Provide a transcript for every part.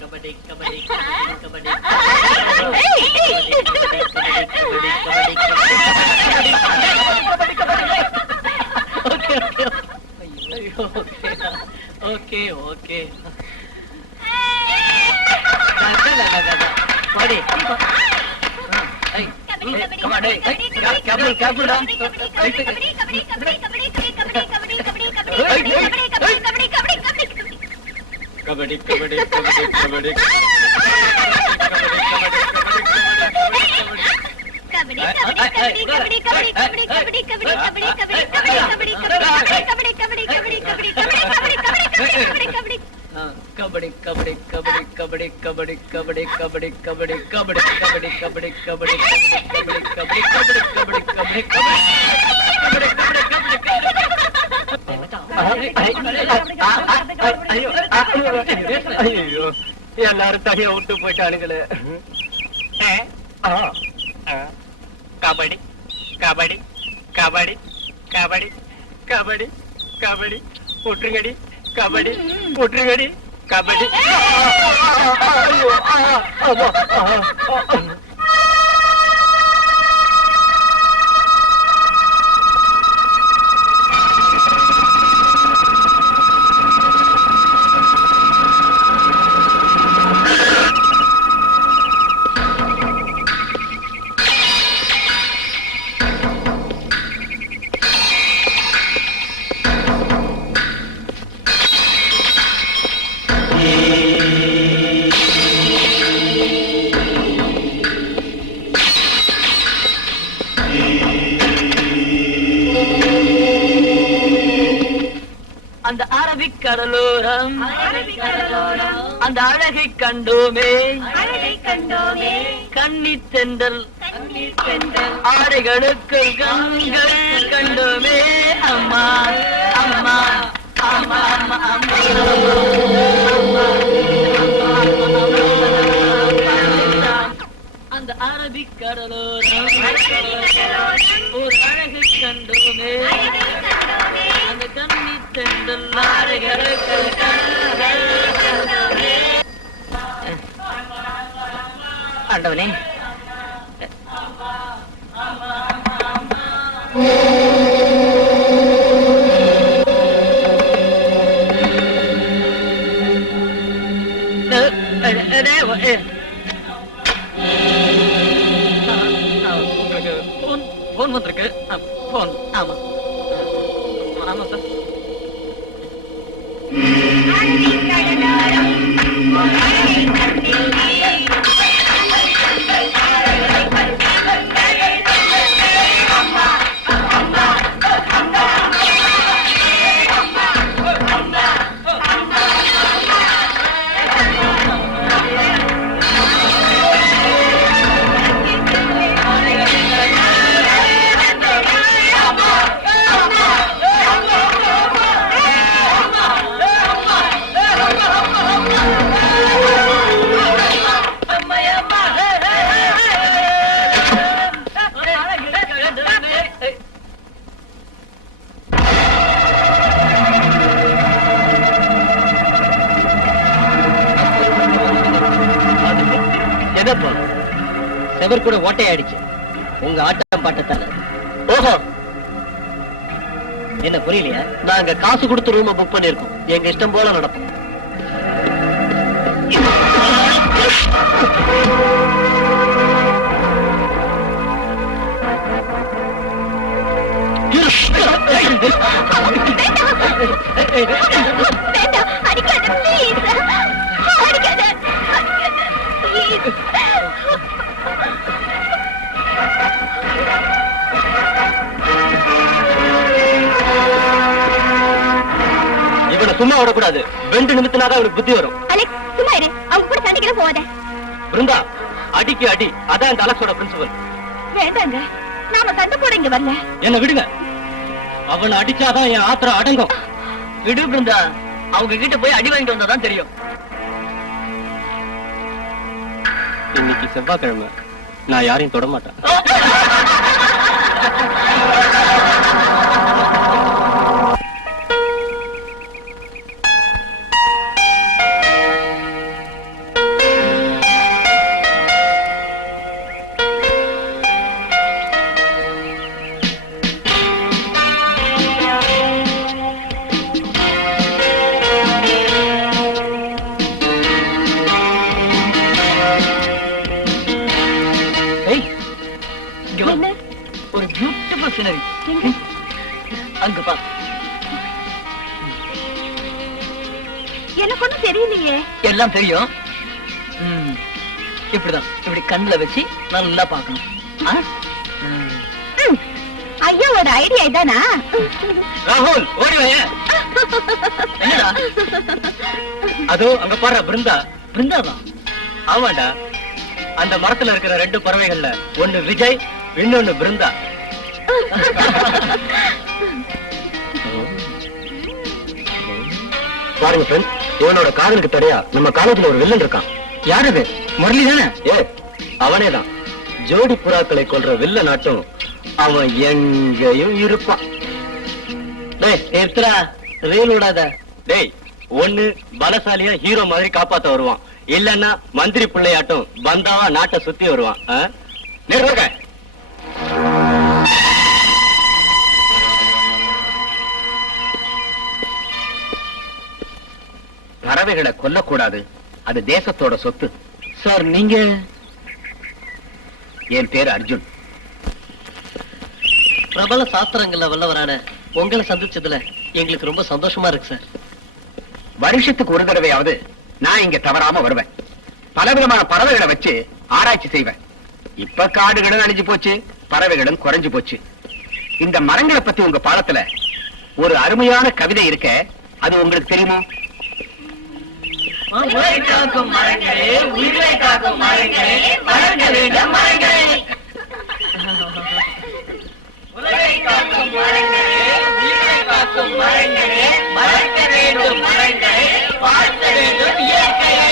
Kabaddi kabaddi kabaddi okay okay படி கபடி கபடி கபடி கபடி கபடி கபடி கபடி கபடி கபடி கபடி கபடி கபடி கபடி கபடி கபடி கபடி கபடி கபடி ஐயோ எல்லாரும் தனியா விட்டு போயிட்டானுங்களே. கபடி கபடி கபடி கபடி கபடி கபடி ஒற்றுங்கடி கபடி ஒற்றுங்கடி கபடி. அந்த அரபிக் கடலோரம் அந்த அழகை கண்டோமே கண்ணி தென்றல் ஆடைகளுக்கு கண்கள் கண்டோமே அம்மா அம்மா அம்மா அம்மா அம்மா. அந்த அரபிக் கடலோரம் ஒரு அழகை கண்டோமே அந்த கண்ணி தென்றல் ஆடைகளுக்கு கண்கள் கண்டோமே. ஆண்டவனே போன் வந்திருக்கு. போன் ஆமா ஆமா சார். செவர் கூட ஓட்டையாயிடுச்சு உங்க ஆட்டம் பாட்டத்தால. ஓஹோ என்ன புரியலையா? நாங்க காசு கொடுத்து ரூம் புக் பண்ணிருக்கோம். எங்க இஷ்டம் போல நடக்கும். இவனை சும்மா விடக்கூடாது. 2 நிமிஷம்னாதான் அவனுக்கு புத்தி வரும். சும்மா இரு. அவங்க கூட சண்டைக்கு போவாத. பிருந்தா அடிக்கு அடி. அதான் இந்த அலெக்ஸோட பிரின்சிபல். வேண்டாங்க, நாம சண்டை போட இங்க வரல. என்ன விடுங்க. அவனை அடிச்சாதான் என் ஆத்திரம் அடங்கும். விடு பிருந்தா, அவங்க கிட்ட போய் அடி வாங்கிட்டு வந்தாதான் தெரியும். இன்னைக்கு செவ்வாய்க்கிழமை, நான் யாரையும் தொட மாட்டேன். எனக்கு ஒண்ணும் தெரியலையே. எல்லாம் தெரியும். இப்படிதான், இப்படி கண்ணுல வச்சு நல்லா பாக்கணும். ஐயாவோட ஐடியா இதானா? ராகுல் ஓடி வாங்க. என்னடா அதோ அங்க பாரு, பிருந்தா. பிருந்தாதான்? ஆமாடா, அந்த மரத்துல இருக்கிற 2 பறவைகள்ல ஒண்ணு விஜய், இன்னொன்னு பிருந்தா. பாருங்க ஃப்ரெண்ட், இவனோட காதலுக்கு தடையா நம்ம காலேஜ்ல ஒரு வில்லன் இருக்கான். யார் அது? முரளி தானே? அவனேதான். ஜோடி புறாக்களை கொல்ற வில்லன் நாட்டும் அவன் எங்கேயும் இருப்பான். ரயில் விடாத. டேய், ஒண்ணு பலசாலியா ஹீரோ மாதிரி காப்பாத்த வருவான், இல்லன்னா மந்திரி பிள்ளையாட்டும் பந்தாவா நாட்டை சுத்தி வருவான். பறவைகளை கொல்லக்கூடாது, அது தேசத்தோட சொத்து. சார் நீங்க? என் பேர் அர்ஜுன். பிரபல சாஸ்திரங்கள்ல வல்லவரான உங்களை சந்திச்சதுல எங்களுக்கு ரொம்ப சந்தோஷமா இருக்கு சார். வருஷத்துக்கு ஒரு தடவையாவது நான் இங்க தவறாம வருவேன். பலவிதமான பறவைகளை வச்சு ஆராய்ச்சி செய்வேன். இப்ப காடுகளும் அழிஞ்சு போச்சு, பறவைகளும் குறைஞ்சு போச்சு. இந்த மரங்களை பத்தி உங்க பாடத்துல ஒரு அருமையான கவிதை இருக்க, அது உங்களுக்கு தெரியுமா? உயிரை காக்கும் மரங்களே, உயிரை காக்கும் மரங்களே, வளர்க்க வேண்டும் மரங்களே. உயிரை காக்கும் மரங்களே, உயிரை காக்கும் மரங்களே, வளர்க்க வேண்டும் மரங்களே, வாழ்த்த வேண்டும் இயற்கையை.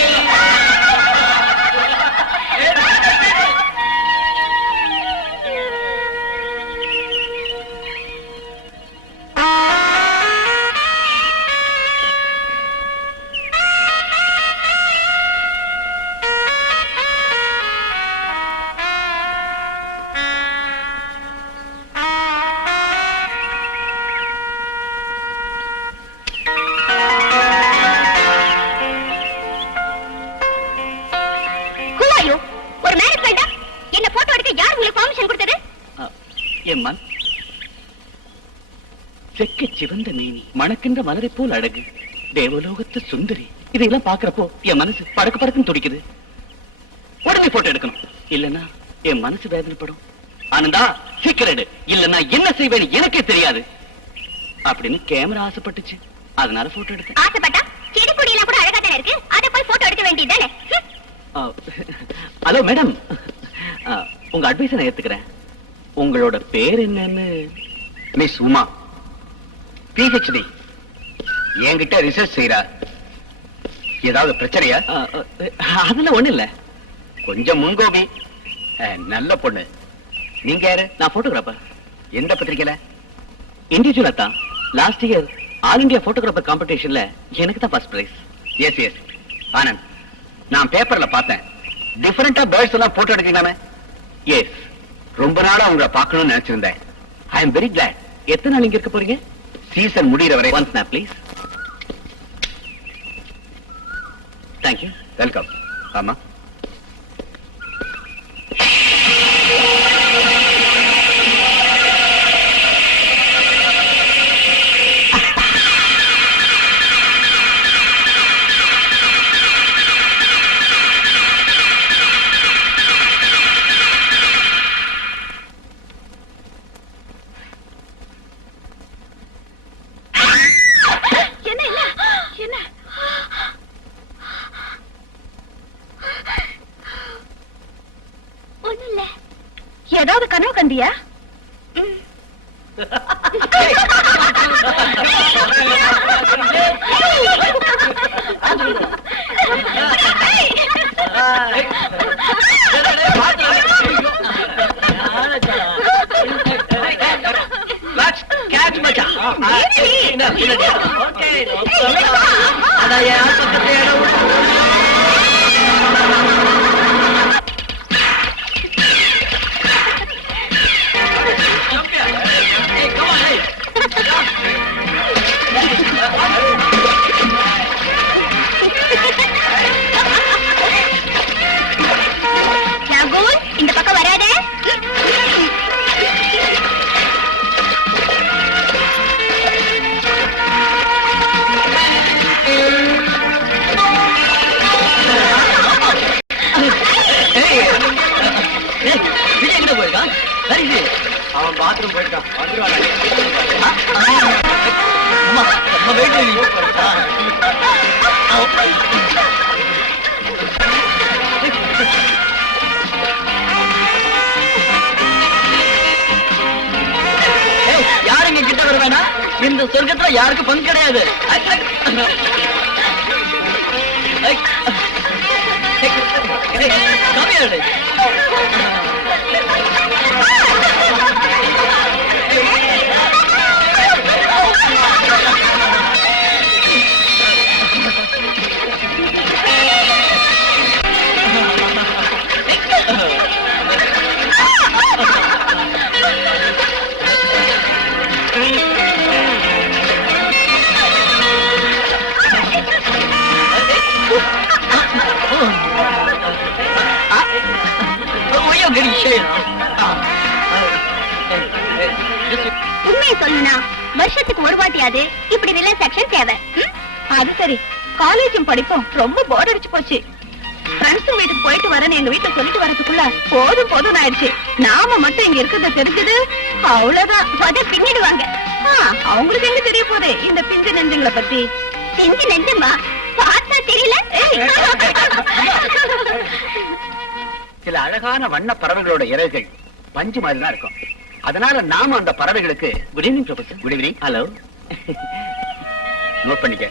செக்க சிவந்த மேனி, மணக்கின்ற மலரை போல் அழகு, தேவலோகத்து சுந்தரி. இதையெல்லாம் பாக்குறப்போ என் மனசு படக்கு படக்குன்னு துடிக்குது. உடனே போட்டோ எடுக்கணும், இல்லன்னா என் மனசு வேதனைப்படும். ஆனந்தா சீக்கிரம், இல்லன்னா என்ன செய்வேன்னு எனக்கே தெரியாது அப்படின்னு கேமரா ஆசைப்பட்டுச்சு, அதனால போட்டோ எடுத்தேன். ஆசைப்பட்டா செடி கொடி எல்லாம் கூட அழகா தானே இருக்கு, அதை போய் போட்டோ எடுக்க வேண்டியதுதானே? ஹலோ மேடம், உங்க அட்வைஸ் நான் ஏத்துக்கிறேன். உங்களோட பேர் என்னன்னு? மிஸ் உமா, PhD, என்கிட்ட ரிசர்ச் செய்யறா. ஏதாவது பிரச்சனையா? அதெல்லாம் ஒண்ணு இல்ல. கொஞ்சம் முன்கோபி, நல்ல பொண்ணு. நீங்க யாரு? நான் போட்டோகிராஃபர். எந்த பத்திரிக்கையில? இண்டிவிஜுவலா தான். Last year all India photographer காம்படிஷன்ல எனக்கு தான் first prize. S S Anand, நான் பேப்பர்ல பார்த்தேன். டிஃபரெண்டா பேர்ட்ஸ் எல்லாம் போட்டோ எடுக்கலாமே? எஸ், ரொம்ப நாளா உங்களை பார்க்கணும்னு நினைச்சிருந்தேன். I am very glad. எத்தனை நாள் இங்க இருக்க போறீங்க? சீசன் முடிகிற வரை. One snap please. Thank you. Welcome. ஆமா, ஏதாவது கனவு கண்டியா? இந்த பக்கம் வராத. யாருங்க கிட்ட வர வேணாம், இந்த சொர்க்கத்துல யாருக்கும் பங்கு கிடையாது. கம்மியாடு உண்மையை சொல்லணும்னா வருஷத்துக்கு ஒரு வாட்டியாவது இப்படி ரிலாக்ஸேஷன் தேவை. அது சரி, காலேஜும் படிப்போம் ரொம்ப போர் அடிச்சு போச்சு. ஃப்ரெண்ட்ஸ் வீட்டுக்கு போயிட்டு வரேன்னு எங்க வீட்டை சொல்லிட்டு வரதுக்குள்ள போதும் போதும் ஆயிடுச்சு. நாம மட்டும் இங்க இருக்கிறத தெரிஞ்சது அவ்வளவுதான், அத பின்னிடுவாங்க. அவங்களுக்கு எங்க தெரிய போகுது இந்த பிஞ்சு நெஞ்சுங்களை பத்தி. பிஞ்சு நெஞ்சுமா பார்த்தா தெரியல. சில அழகான வண்ண பறவைகளோட இறகுகள் பஞ்சு மாதிரி தான் இருக்கும். அதனால நாம அந்த பறவைகளுக்கு good evening professor. Good evening. Hello. Note பண்ணிக்க.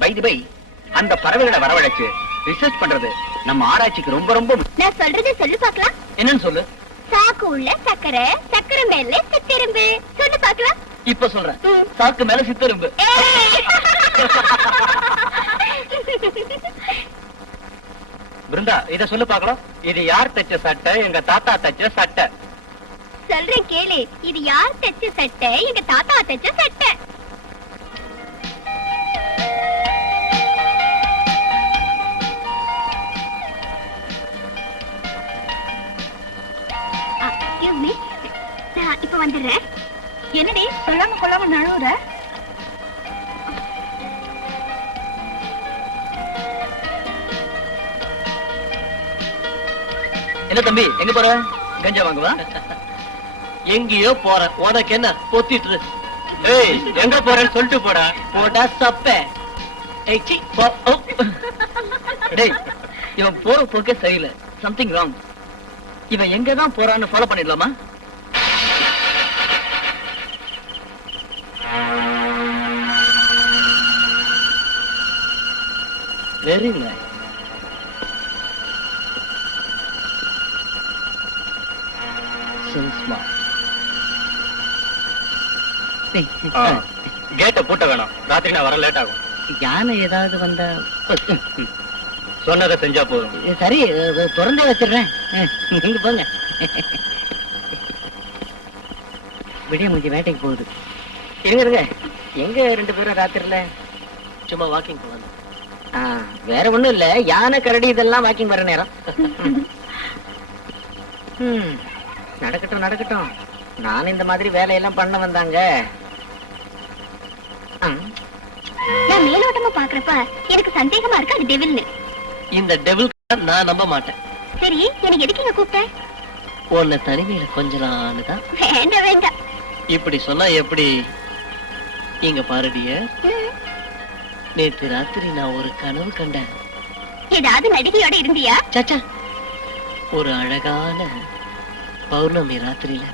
பை தி பை, அந்த பறவைகளை வரவழைச்சு ரிசர்ச் பண்றது நம்ம ஆராய்ச்சிக்கு ரொம்ப ரொம்ப நான் சொல்றதை சொல்லி பார்க்கலாம். என்னன்னு சொல்லு. சாக்கு உள்ள சக்கரை, சக்கரை மேல சித்தெரும்பு. சொல்லு பார்க்கலாம். இப்ப சொல்றேன். சாக்கு மேல சித்தெரும்பு. பிருந்தா, இத சொல்லு பார்க்கலாம். இது யார் தச்ச சட்டை? எங்க தாத்தா தச்ச சட்டை. சொல்றேன் கேளு. இது யார் தச்ச சட்டை? எங்க தாத்தா தச்ச சட்டை. நான் இப்ப வந்துடுறேன். என்னடி சொல்லாம கொள்ளாம நழுவுற? என்ன தம்பி, எங்க போற? கஞ்சா வாங்குவா? எங்கேயோ போற, உனக்கு என்ன பொத்திட்டு? ஏய், எங்க போறேன்னு சொல்லிட்டு போடா. போடா சப்ப. டேய், இவன் போற போக்கே சரியில்லை. Something wrong. இவன் எங்கதான் போறான்னு ஃபாலோ பண்ணிடலாமா? Very nice. கேட்ட பூட்ட வேணாம், ராத்திரி நான் வர லேட் ஆகும். யானை ஏதாவது வந்தா சொன்னதை செஞ்சா போதும். சரி, திறந்தே வச்சிடுறேன். நீங்க போங்க. விடிய முடிஞ்ச வேட்டைக்கு போகுது. இருங்க, எங்க ரெண்டு பேரும் ராத்திரில சும்மா வாக்கிங் போகலாம். வேற ஒண்ணும் இல்ல, யானை கரடி இதெல்லாம் வாக்கிங் வர நேரம். நடக்கட்டும் நடக்கட்டும். நான் இந்த மாதிரி வேலையெல்லாம் பண்ண வந்தாங்க. நான் மேலோட்டமா பாக்குறப்ப எனக்கு சந்தேகமா இருக்கு அது டெவில்னு. இந்த டெவில் நான் நம்ப மாட்டேன். சரி, எனக்கு எதுக்கு இங்க கூப்பிட்ட? உன்னை தனிமையில கொஞ்சலான்னு தான். வேண்டாம் வேண்டாம். இப்படி சொன்னா எப்படி? இங்க பாருடிய, நேத்து ராத்திரி நான் ஒரு கனவு கண்டேன். ஏதாவது நடிகையோட இருந்தியா? சாச்சா, ஒரு அழகான பௌர்ணமி ராத்திரியில.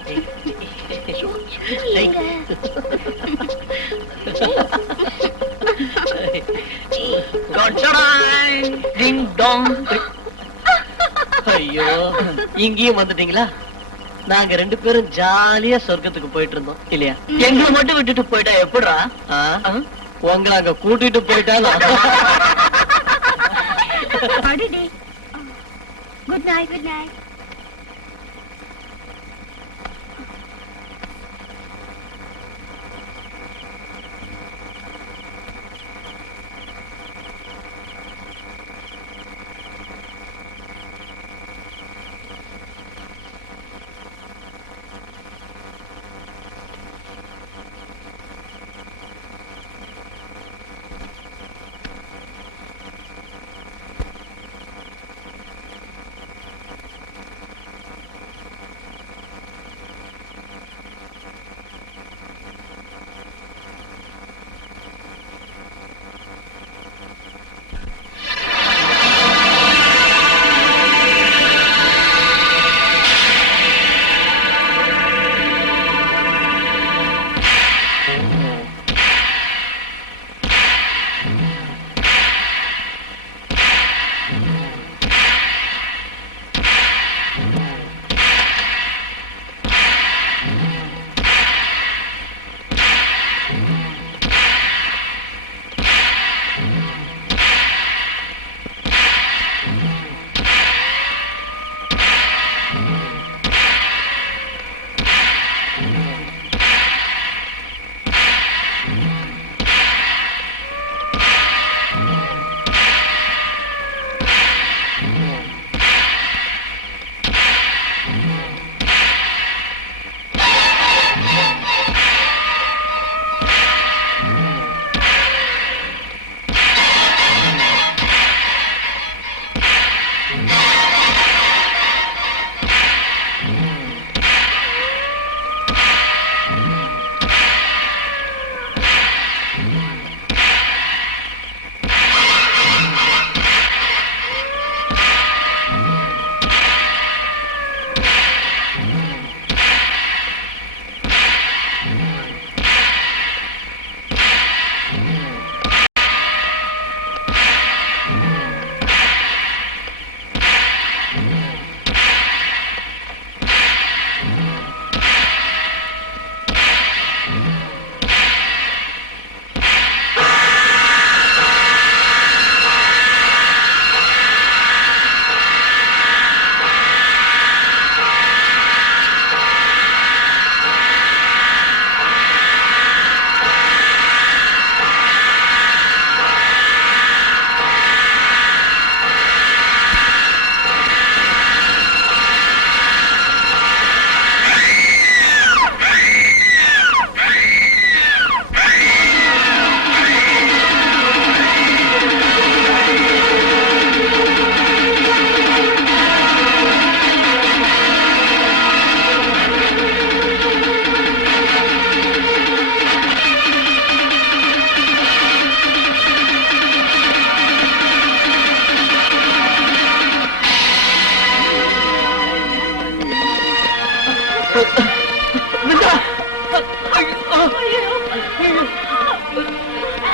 ஐயோ, இங்கேயும் வந்துட்டீங்களா? நாங்க ரெண்டு பேரும் ஜாலியா சொர்க்கத்துக்கு போயிட்டு இருந்தோம் இல்லையா? எங்களை மட்டும் விட்டுட்டு போயிட்டா எப்படிடா? உங்களை அங்க கூட்டிட்டு போயிட்டா good night. Good night.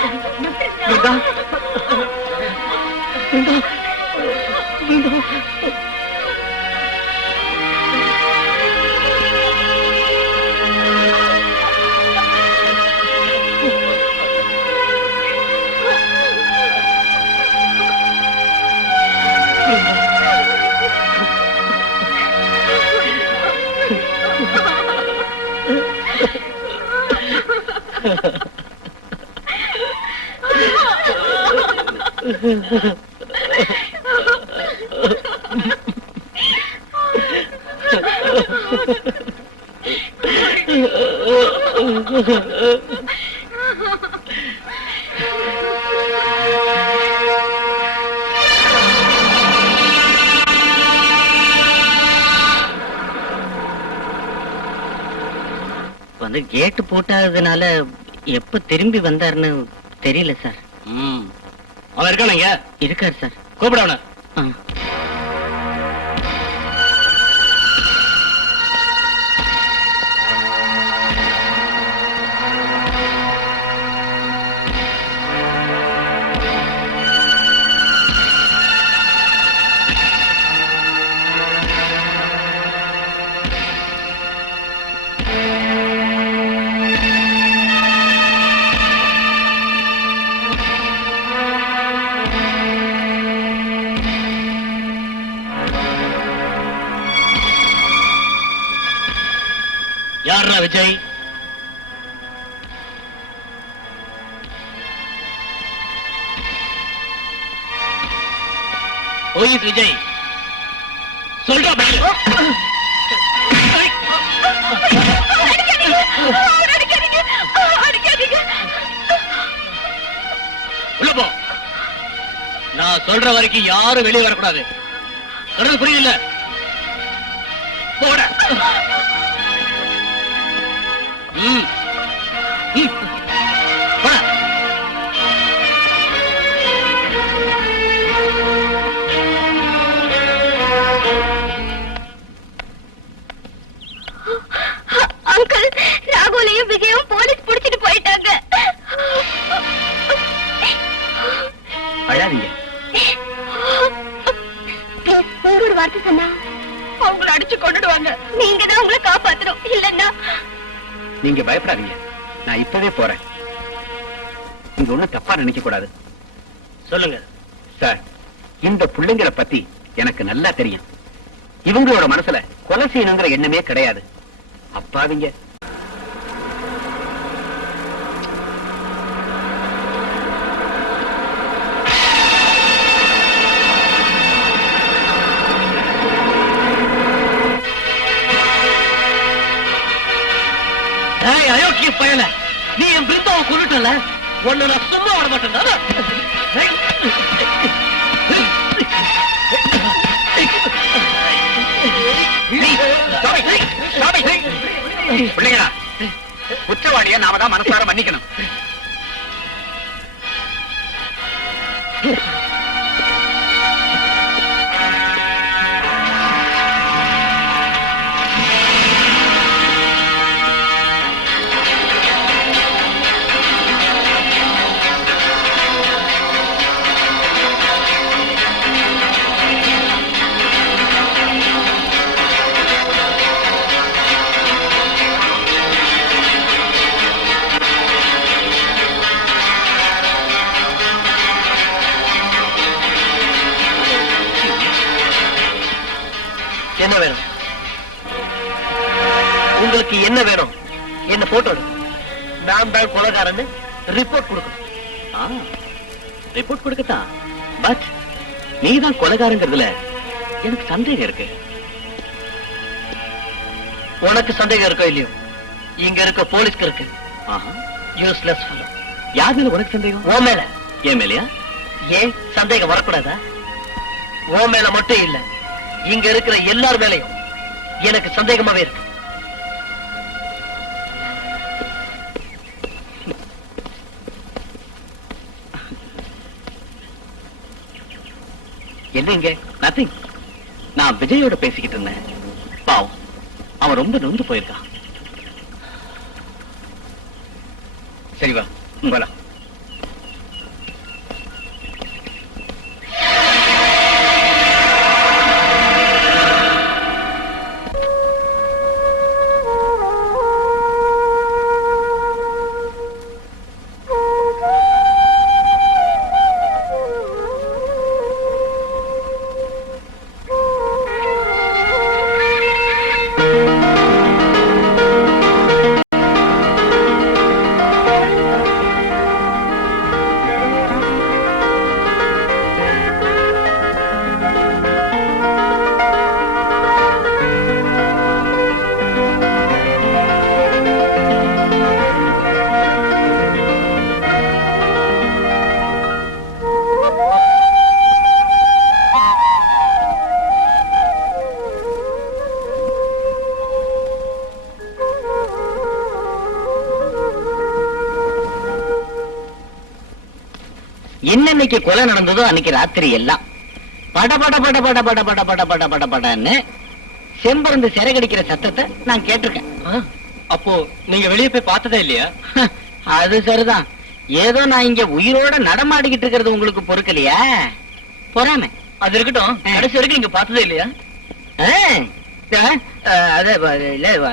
Brinda Brinda Brinda வந்து கேட்டு போட்டதுனால எப்ப திரும்பி வந்தாருன்னு தெரியல சார். அவன் இருக்கானுங்க இருக்காரு சார். கூப்பிட அவனை. யாரா விஜய்? போயிஸ் விஜய் சொல்றா. உள்ள போ. நான் சொல்ற வரைக்கும் யாரும் வெளியே வரக்கூடாது. சொல்றது புரியல? போட. அங்கிள், ராகுலையும் விஜயும் போலீஸ் புடிச்சிட்டு போயிட்டாங்க. அழாதீங்க. ஒரு வார்த்தை சொன்னா அவங்களை அடிச்சு கொண்டுடுவாங்க. நீங்க தான் உங்களை காப்பாத்தணும். இல்லன்னா நீங்க பயப்படாதீங்க. நான் இப்பவே போறேன். நீங்க ஒண்ணும் தப்பா நினைக்க கூடாது. சொல்லுங்க சார், இந்த பிள்ளைங்களை பத்தி எனக்கு நல்லா தெரியும். இவங்களோட மனசுல கொலை செய்யணுங்கிற எண்ணமே கிடையாது. அப்பாவிங்க. அயோக்கிய பயல, நீ என் பிரித்தாவை கொண்டுட்டல. ஒன்னு நான் சும்மா வர மாட்டேன். பிள்ளைங்களா, குற்றவாளிய நாம தான் மனசார மன்னிக்கணும். என்ன வேணும் உங்களுக்கு? என்ன வேணும்? என்ன போட்டோ நான் தான் கொலைகாரன்னு ரிப்போர்ட் கொடுக்கணும். ரிப்போர்ட் கொடுக்கத்தான். பட் நீதான் கொலைகாரங்கிறதுல எனக்கு சந்தேகம் இருக்கு. உனக்கு சந்தேகம் இருக்கோ இல்லையோ, இங்க இருக்க போலீஸ்க்கு இருக்கு. Useless fellow. யார் மேல உனக்கு சந்தேகம்? ஓ மேல. ஏன் மேலையா? ஏன் சந்தேகம் வரக்கூடாதா? ஓ மேல மட்டும் இல்ல, இங்க இருக்கிற எல்லார் மேலையும் எனக்கு சந்தேகமாவே இருக்கு. என்னங்க? நத்திங். நான் விஜயோட பேசிக்கிட்டு இருந்தேன். பாவம், அவன் ரொம்ப நொந்து போயிருக்கான். சரி வா போலாம். என்னன்னைக்கு கொலை நடந்ததோ அன்னைக்கு ராத்திரி எல்லாம் பட பட பட பட பட பட பட பட பட படன்னு செம்பருந்து சிறகடிக்கிற சத்தத்தை நான் கேட்டிருக்கேன். அப்போ நீங்க வெளியே போய் பார்த்ததே இல்லையா? அது சரிதான். ஏதோ நான் இங்க உயிரோட நடமாடிக்கிட்டு இருக்கிறது உங்களுக்கு பொறுக்கலையா? பொறாம. அது இருக்கட்டும், கடைசி வரைக்கும் நீங்க பார்த்ததே இல்லையா?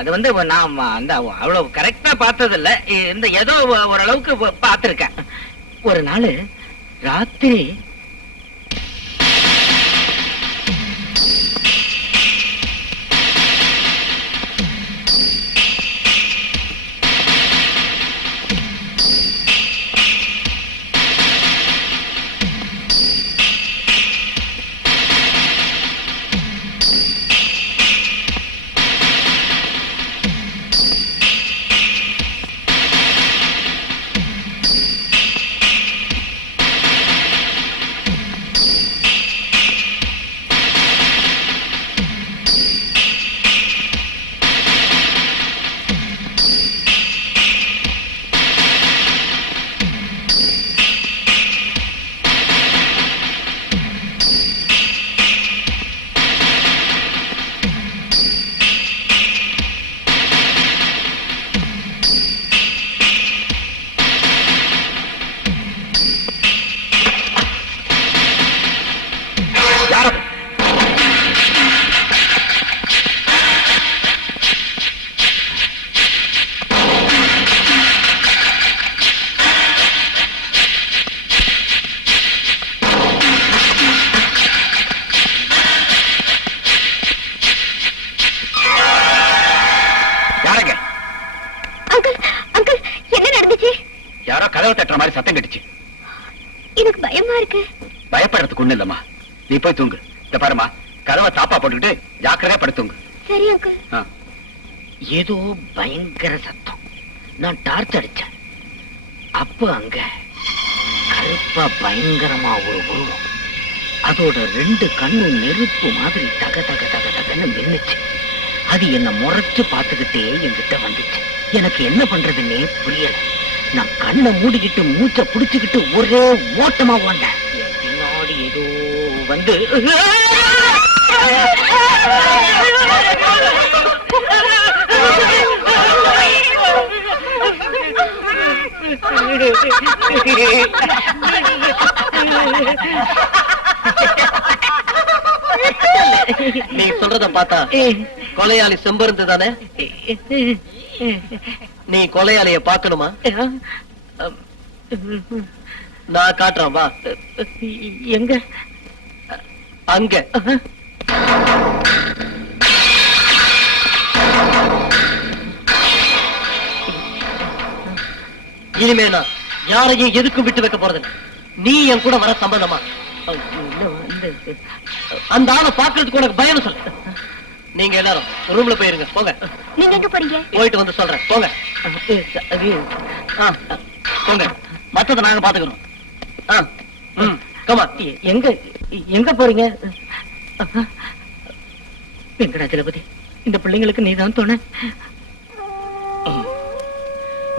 அது வந்து நான் அந்த அவ்வளவு கரெக்டா பார்த்தது இல்ல. இந்த ஏதோ ஓரளவுக்கு பார்த்திருக்கேன். ஒரு நாள் ராத்திரி யாரோ கதவை தட்டுற மாதிரி சத்தம் கட்டுச்சு. எனக்கு பயமா இருக்கு. பயப்படுறதுக்கு ஒண்ணு இல்லம்மா, நீ போய் தூங்கு. இந்த பாருமா, கதவை தாப்பா போட்டுக்கிட்டு ஜாக்கிரதையா படுத்துங்க. சரி அங்கிள். ஏதோ பயங்கர சத்தம். நான் டார்ச் அடிச்சேன். அப்ப அங்க கருப்பா பயங்கரமா ஒரு உருவம். அதோட 2 கண்ணும் நெருப்பு மாதிரி தக தக தக தகன்னு மின்னுச்சு. அது என்ன முறைச்சு பார்த்துக்கிட்டே என்கிட்ட வந்துச்சு. எனக்கு என்ன பண்றதுன்னே புரியல. நான் கண்ணை மூடிக்கிட்டு மூச்சை புடிச்சுக்கிட்டு ஒரே ஓட்டமா வந்தேன். என் பின்னாடி ஏதோ வந்து நீ சொல்றத பார்த்தா கொலையாளி செம்பருந்து தானே? நீ கொலையாளிய பார்க்கணுமா? நான் காட்டுறேன், வா. எங்க? அங்க. இனிமே நான் யாரையும் எதுக்கும் விட்டு வைக்க போறது. நீ என் கூட வர சம்பந்தமா? அந்த ஆளை பாக்குறதுக்கு உனக்கு பயம் சொல்லு. நீங்க எல்லாரும் ரூம்ல போயிருங்க, போங்க. நீங்க எங்க போறீங்க? போயிட்டு வந்து சொல்றேன், போங்க. போங்க, மத்தத நாங்க பாத்துக்கிறோம். கமா. எங்க எங்க போறீங்க? வெங்கடாச்சலபதி, இந்த பிள்ளைங்களுக்கு நீதான் துணை.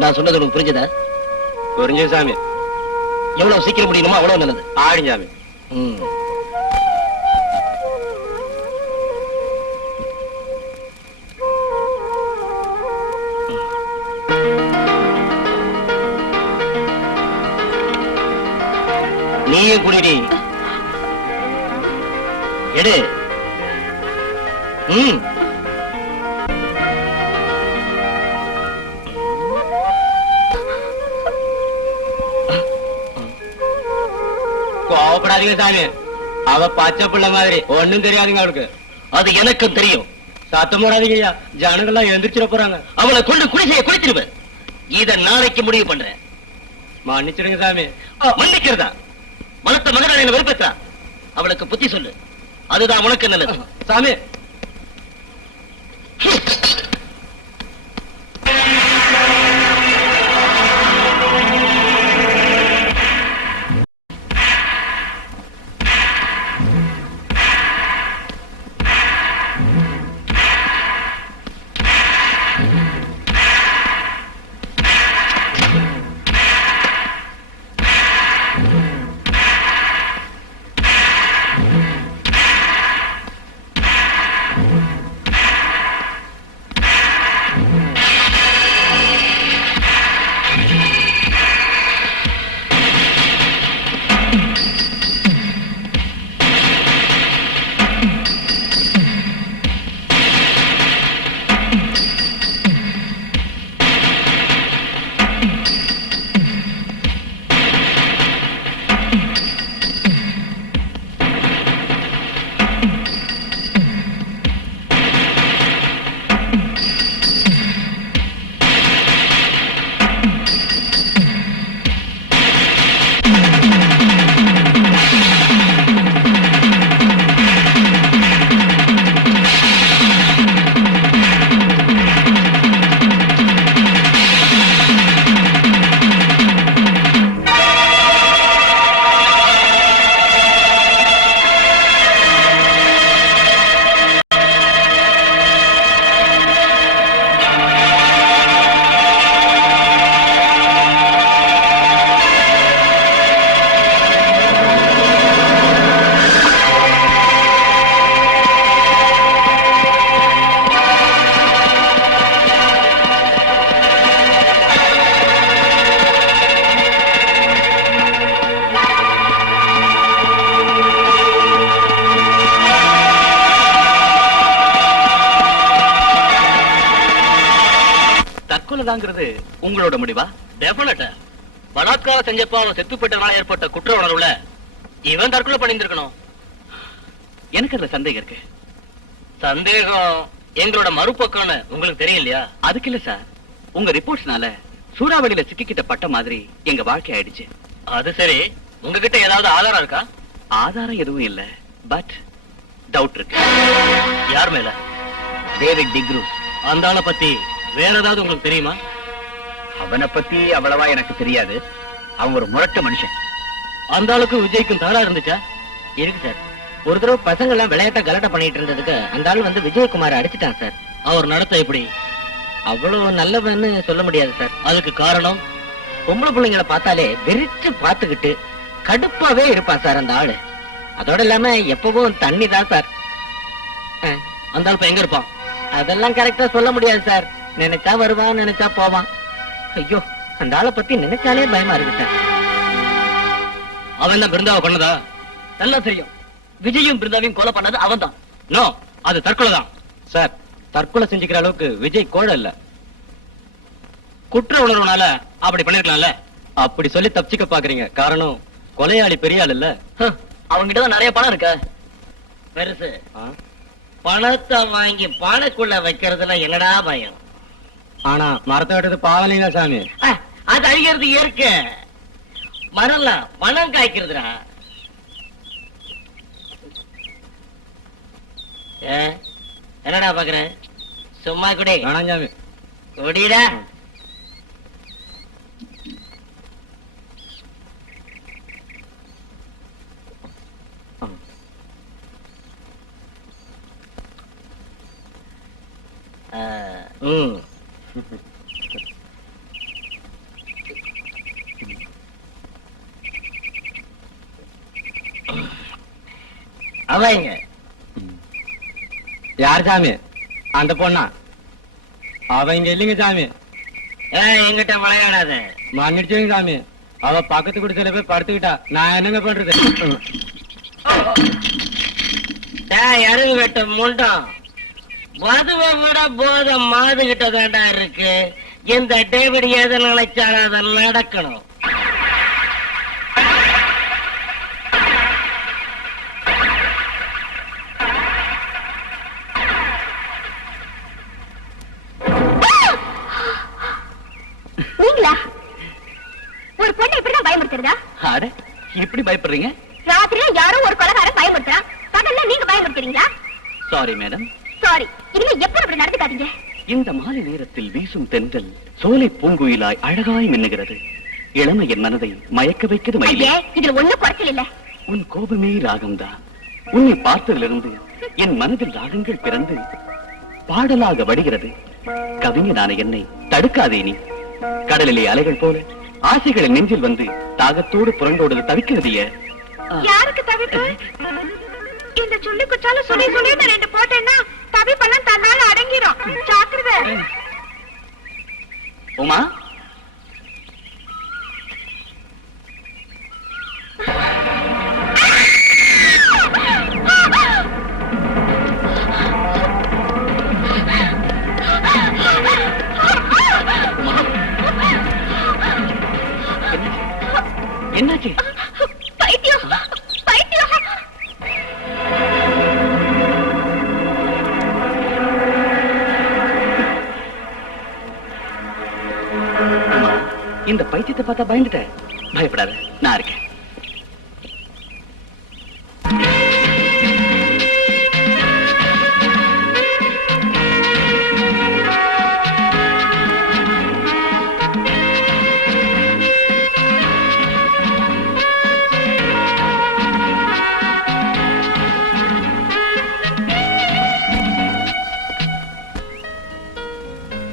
நான் சொன்னது உனக்கு புரிஞ்சதா? புரிஞ்சு சாமி. எவ்வளவு சீக்கிரம் முடியணுமோ அவ்வளவு நல்லது. ஆடி சாமி. நீயும் குடிடி. எடு. கோவப்படாதீங்க சாமி. அவ பச்சை பிள்ளை மாதிரி ஒண்ணும் தெரியாதுங்க அவளுக்கு. அது எனக்கு தெரியும். சத்தம் போடாதீங்கய்யா, ஜனங்கள்லாம் எழுந்திரிச்சிட போறாங்க. அவளை கொண்டு குடிசையை குடிச்சிருவேன். இத நாளைக்கு முடிவு பண்றேன். மன்னிச்சிடுங்க சாமி. மன்னிக்கிறதா? மனத்த மகனை என்ன வெறுப்பேற்றா? அவளுக்கு புத்தி சொல்லு, அதுதான் உனக்கு நல்லது. சாமி, கொல்றதாங்கிறது உங்களோட முடிவா? டெஃபினட்டா. பலாத்காரம் செஞ்சப்போ அவன் செத்து போயிட்டனால ஏற்பட்ட குற்ற உணர்வுல இவன் தற்கொலை பண்ணியிருந்திருக்கணும். எனக்கு அதுல சந்தேகம் இருக்கு. சந்தேகம் எங்களோட மறுபக்கம்னு உங்களுக்கு தெரியும் இல்லையா? அதுக்கு இல்ல சார், உங்க ரிப்போர்ட்ஸ்னால சூறாவளியில சிக்கிக்கிட்ட பட்ட மாதிரி எங்க வாழ்க்கை ஆயிடுச்சு. அது சரி, உங்ககிட்ட ஏதாவது ஆதாரம் இருக்கா? ஆதாரம் எதுவும் இல்ல, பட் டவுட் இருக்கு. யார் மேல? டேவிட் டிக்ரூஸ். அந்த ஆளை பத்தி வேற ஏதாவது உங்களுக்கு தெரியுமா? அவனை பத்தி அவ்வளவா எனக்கு தெரியாது. அவன் ஒரு முரட்டு மனுஷன். அந்த ஆளுக்கு விஜய்க்கும் தகராறு இருந்துச்சா? இருக்கு சார். ஒரு தடவை பசங்க எல்லாம் விளையாட்ட கலாட்டா பண்ணிட்டு இருந்ததுக்கு அந்த ஆள் வந்து விஜயகுமார் அடிச்சிட்டான் சார். அவர் நடத்த எப்படி? அவ்வளவு நல்லவன்னு சொல்ல முடியாது சார். அதுக்கு காரணம் பொம்பளை பிள்ளைங்களை பார்த்தாலே வெறிச்சு பார்த்துக்கிட்டு கடுப்பாவே இருப்பான் சார் அந்த ஆளு. அதோட இல்லாம எப்பவும் தண்ணி தான் சார். அந்த ஆள் எங்க இருப்பான்? அதெல்லாம் கரெக்டா சொல்ல முடியாது சார். நினைச்சா வருவான், நினைச்சா போவான். ஐயோ, அந்த ஆளை பத்தி நினைச்சாலே பயமா இருக்கு சார். அவன் தான் பிருந்தாவை கொன்னதா? நல்லா தெரியும். விஜயும் பிருந்தாவையும் கொலை பண்ணது அவன் தான். நோ, அது தற்கொலை தான் சார். தற்கொலை செஞ்சுக்கிற அளவுக்கு விஜய் கோழ இல்ல. குற்ற உணர்வுனால அப்படி பண்ணிருக்கலாம்ல. அப்படி சொல்லி தப்பிச்சுக்க பாக்குறீங்க. காரணம் கொலையாளி பெரிய ஆள் இல்ல. அவங்கிட்ட தான் நிறைய பணம் இருக்கு. பெருசு பணத்தை வாங்கி பானைக்குள்ள வைக்கிறதுல என்னடா பயம்? ஆனா மரத்தை வெட்டது பாவலைங்க சாமி. அது அழிகிறது இயற்கை. மரம்லாம் பணம் காய்க்கிறதுடா. என்னடா பாக்குறேன்? சும்மா குடி. வேணாம் சாமி. குடிடா. அவங்க யார் சாமி? அந்த பொண்ணா? அவங்க இல்லைங்க சாமி. எங்கிட்ட விளையாடாத. மன்னிச்சுங்க சாமி. அவ பக்கத்து குடிசையில போய் படுத்துக்கிட்டா. நான் என்னங்க பண்றது? அருகு வெட்ட முண்டம். மதுவை விட போத மாது கிட்ட தாண்டா இருக்கு. இந்த டேவிட் எதை நினைச்சாலும் அதை நடக்கணும். நீங்களா ஒரு பொண்ணு இப்படிதான் பயமுறுத்துறதா? அட, இப்படி பயப்படுறீங்க? ராத்திரில யாரோ ஒரு கொலைகாரன் பயமுறுத்துறான். பகல்ல நீங்க பயமுறுத்துறீங்களா? Sorry madam. சாரி. இனிமே எப்ப அப்படி நடந்துக்காதீங்க. இந்த மாலை நேரத்தில் வீசும் தென்றல் சோலை பூங்குயிலாய் அழகாய் மின்னுகிறது. இளமை என் மனதை மயக்க வைக்கிறது மயிலே. இதுல ஒண்ணும் குறைச்சல் இல்ல. உன் கோபமே ராகம்தான். உன்னை பார்த்ததிலிருந்து என் மனதில் ராகங்கள் பிறந்து பாடலாக வடிகிறது. கவிஞனான என்னை தடுக்காதே நீ. கடலிலே அலைகள் போல ஆசைகளை நெஞ்சில் வந்து தாகத்தோடு புரண்டோடு தவிக்கிறதைய. யாருக்கு தவிப்பு? இந்த சொல்லி குச்சால சொல்லி சொல்லி ரெண்டு போட்டேன்னா தவிப்பெல்லாம் தன்னால அடங்கிடும். ஜாக்கிரதை. உமா, என்னாச்சு? பைத்தியம், பைத்தியம். இந்த பைத்தியத்தை பார்த்தா பயந்துட்டேன். பயப்படாத, நான் இருக்கேன்.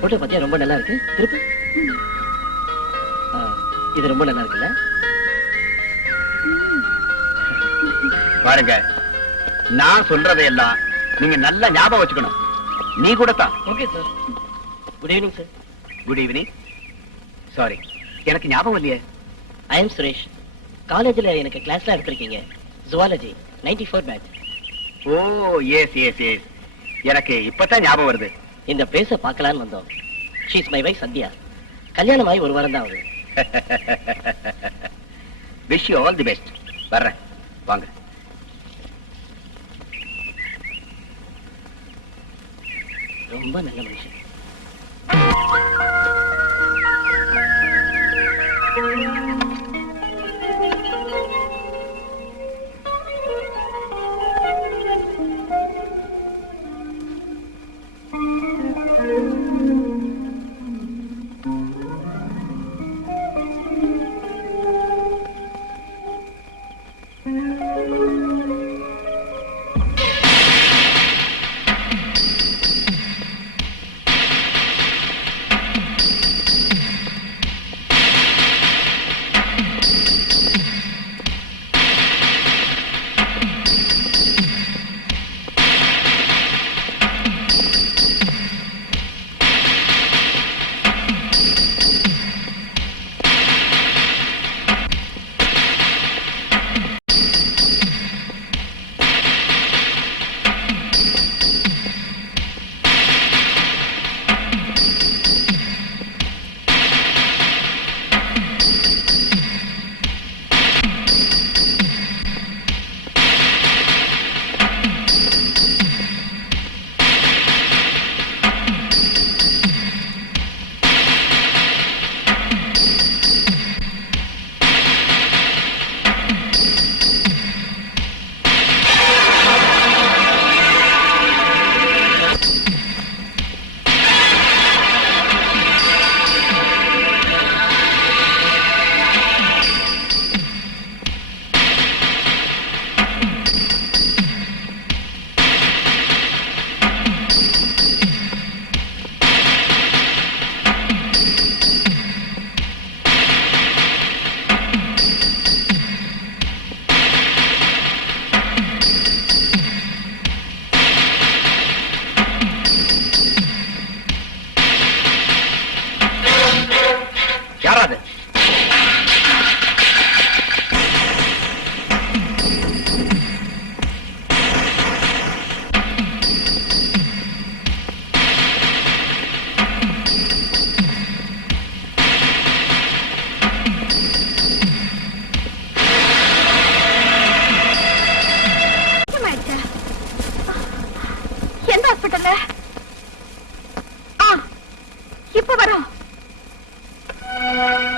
போட்டோ பத்தியா ரொம்ப நல்லா இருக்கு. திருப்பி. இது ரொம்ப நல்லா இருக்குல்ல? பாருங்க, நான் சொல்றதையெல்லாம் நீங்க நல்லா ஞாபகம் வச்சுக்கணும். நீ கூட தான். Okay sir. Good evening sir. Good evening. Sorry, எனக்கு ஞாபகம் இல்லையே. I am Suresh. காலேஜ்ல எனக்கு கிளாஸ்ல எடுத்திருக்கீங்க. Zoology 94 batch. Oh yes yes yes, எனக்கு இப்பதான் ஞாபகம் வருது. இந்த பிளேஸ பார்க்கலான்னு வந்தோம். She is my wife Sandhya. கல்யாணம் ஆகி ஒரு வாரம் தான் ஆகுது. Wish you all the best. வர்றேன், வாங்க. ரொம்ப நல்ல மனுஷன். யாராது? எந்த ஹாஸ்பிட்டல்ல? இப்ப வரோம்.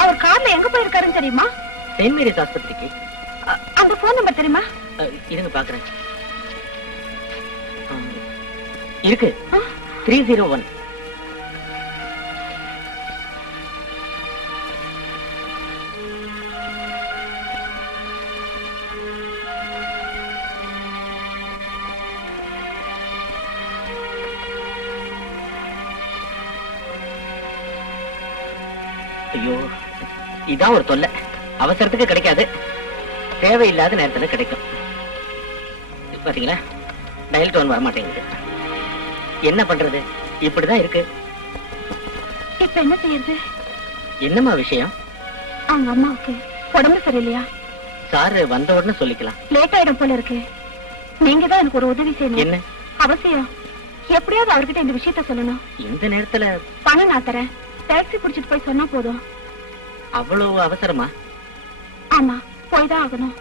அவர் கார்ல எங்க போயிருக்காருன்னு தெரியுமா? செயின்ட் மேரிஸ் ஆஸ்பத்திரிக்கு. அந்த போன் நம்பர் தெரியுமா? இருங்க பாக்குறேன். இருக்கு, 301. ஐயோ, இதான் ஒரு தொல்லை. அவசரத்துக்கு கிடைக்காது, தேவையில்லாத நேரத்துல கிடைக்கும். பாத்தீங்களா, டயல் டோன் வர மாட்டேங்குது. என்ன பண்றது? இப்படிதான் இருக்கு. இப்ப என்ன செய்யறது? என்னம்மா விஷயம்? அவங்க அம்மாவுக்கு உடம்பு சரியில்லையா? சாரு வந்த உடனே சொல்லிக்கலாம். லேட் ஆயிடும் போல இருக்கு. நீங்க தான் எனக்கு ஒரு உதவி செய்யணும். என்ன அவசியம். எப்படியாவது அவர்கிட்ட இந்த விஷயத்த சொல்லணும். இந்த நேரத்துல? பணம் நான் தரேன், டாக்ஸி புடிச்சிட்டு போய் சொன்னா போதும். அவ்வளவு அவசரமா? ஆமா, போய்தான் ஆகணும்.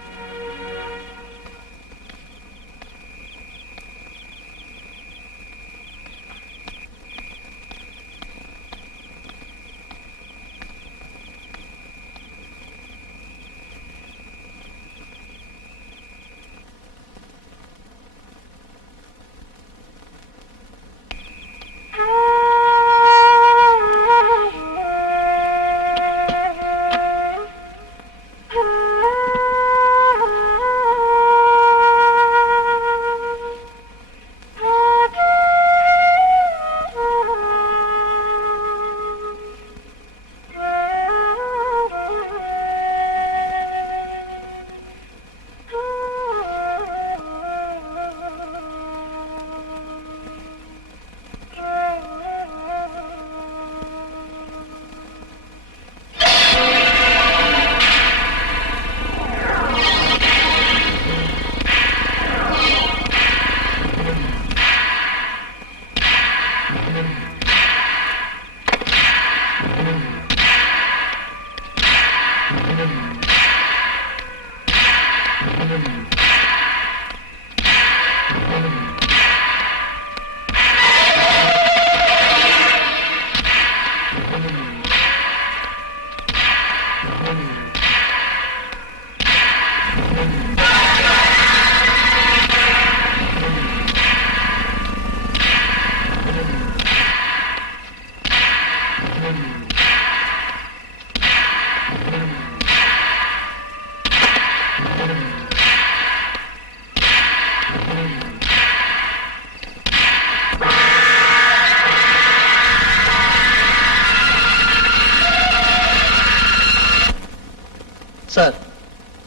சார்,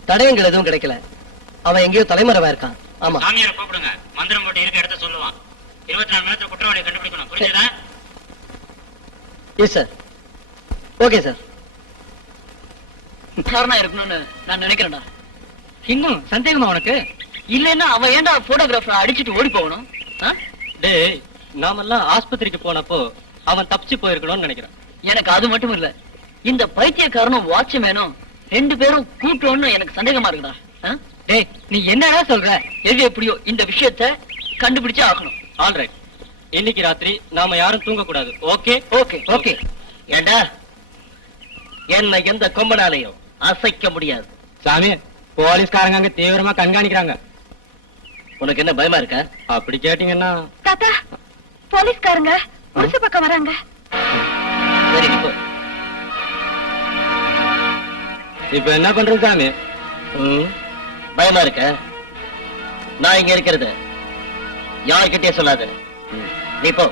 தடயங்கள் எதுவும் கிடைக்கல. அவன் எங்கேயோ தலைமறைவா இருக்கான். ஆமா. சாமியாரை கூப்பிடுங்க. மந்திரம் போட்டு இருக்க இடத்த சொல்லுவான். 24 மணி நேரத்துல குற்றவாளியை கண்டுபிடிக்கணும். புரியுதா? Yes sir. Okay sir. காரணம் இருக்கணும்னு நான் நினைக்கிறேன்டா. இன்னும் சந்தேகமா உனக்கு? இல்லன்னா அவன் ஏன்டா போட்டோகிராஃபர் அடிச்சிட்டு ஓடி போகணும்? டேய், நாமெல்லாம் ஆஸ்பத்திரிக்கு போனப்போ அவன் தப்பிச்சு போயிருக்கணும்னு நினைக்கிறேன். எனக்கு அது மட்டும் இல்ல, இந்த பைத்தியக்காரனும் வாட்ச்மேனும் 2 பேரும் கூட்டோன்னு எனக்கு சந்தேகமா இருக்குடா. டேய், நீ என்னடா சொல்ற? எது எப்படியோ இந்த விஷயத்தை கண்டுபிடிச்சே ஆகணும். ஆல்ரைட், இன்னைக்கு ராத்திரி நாம யாரும் தூங்க கூடாது. Okay okay okay. ஏண்டா, என்ன எந்த கொம்பனாலையும் அசைக்க முடியாது. சாமி, போலீஸ்காரங்க அங்க தீவிரமா கண்காணிக்கிறாங்க. உனக்கு என்ன பயமா இருக்க? அப்படி கேட்டீங்கன்னா தாத்தா, போலீஸ்காரங்க குடிசை பக்கம் வராங்க. சரி, இப்போ இப்ப என்ன பண்றது சாமி? பயமா இருக்க? நான் இங்க இருக்கிறது யார்கிட்டயே சொல்லாத. நீ போ.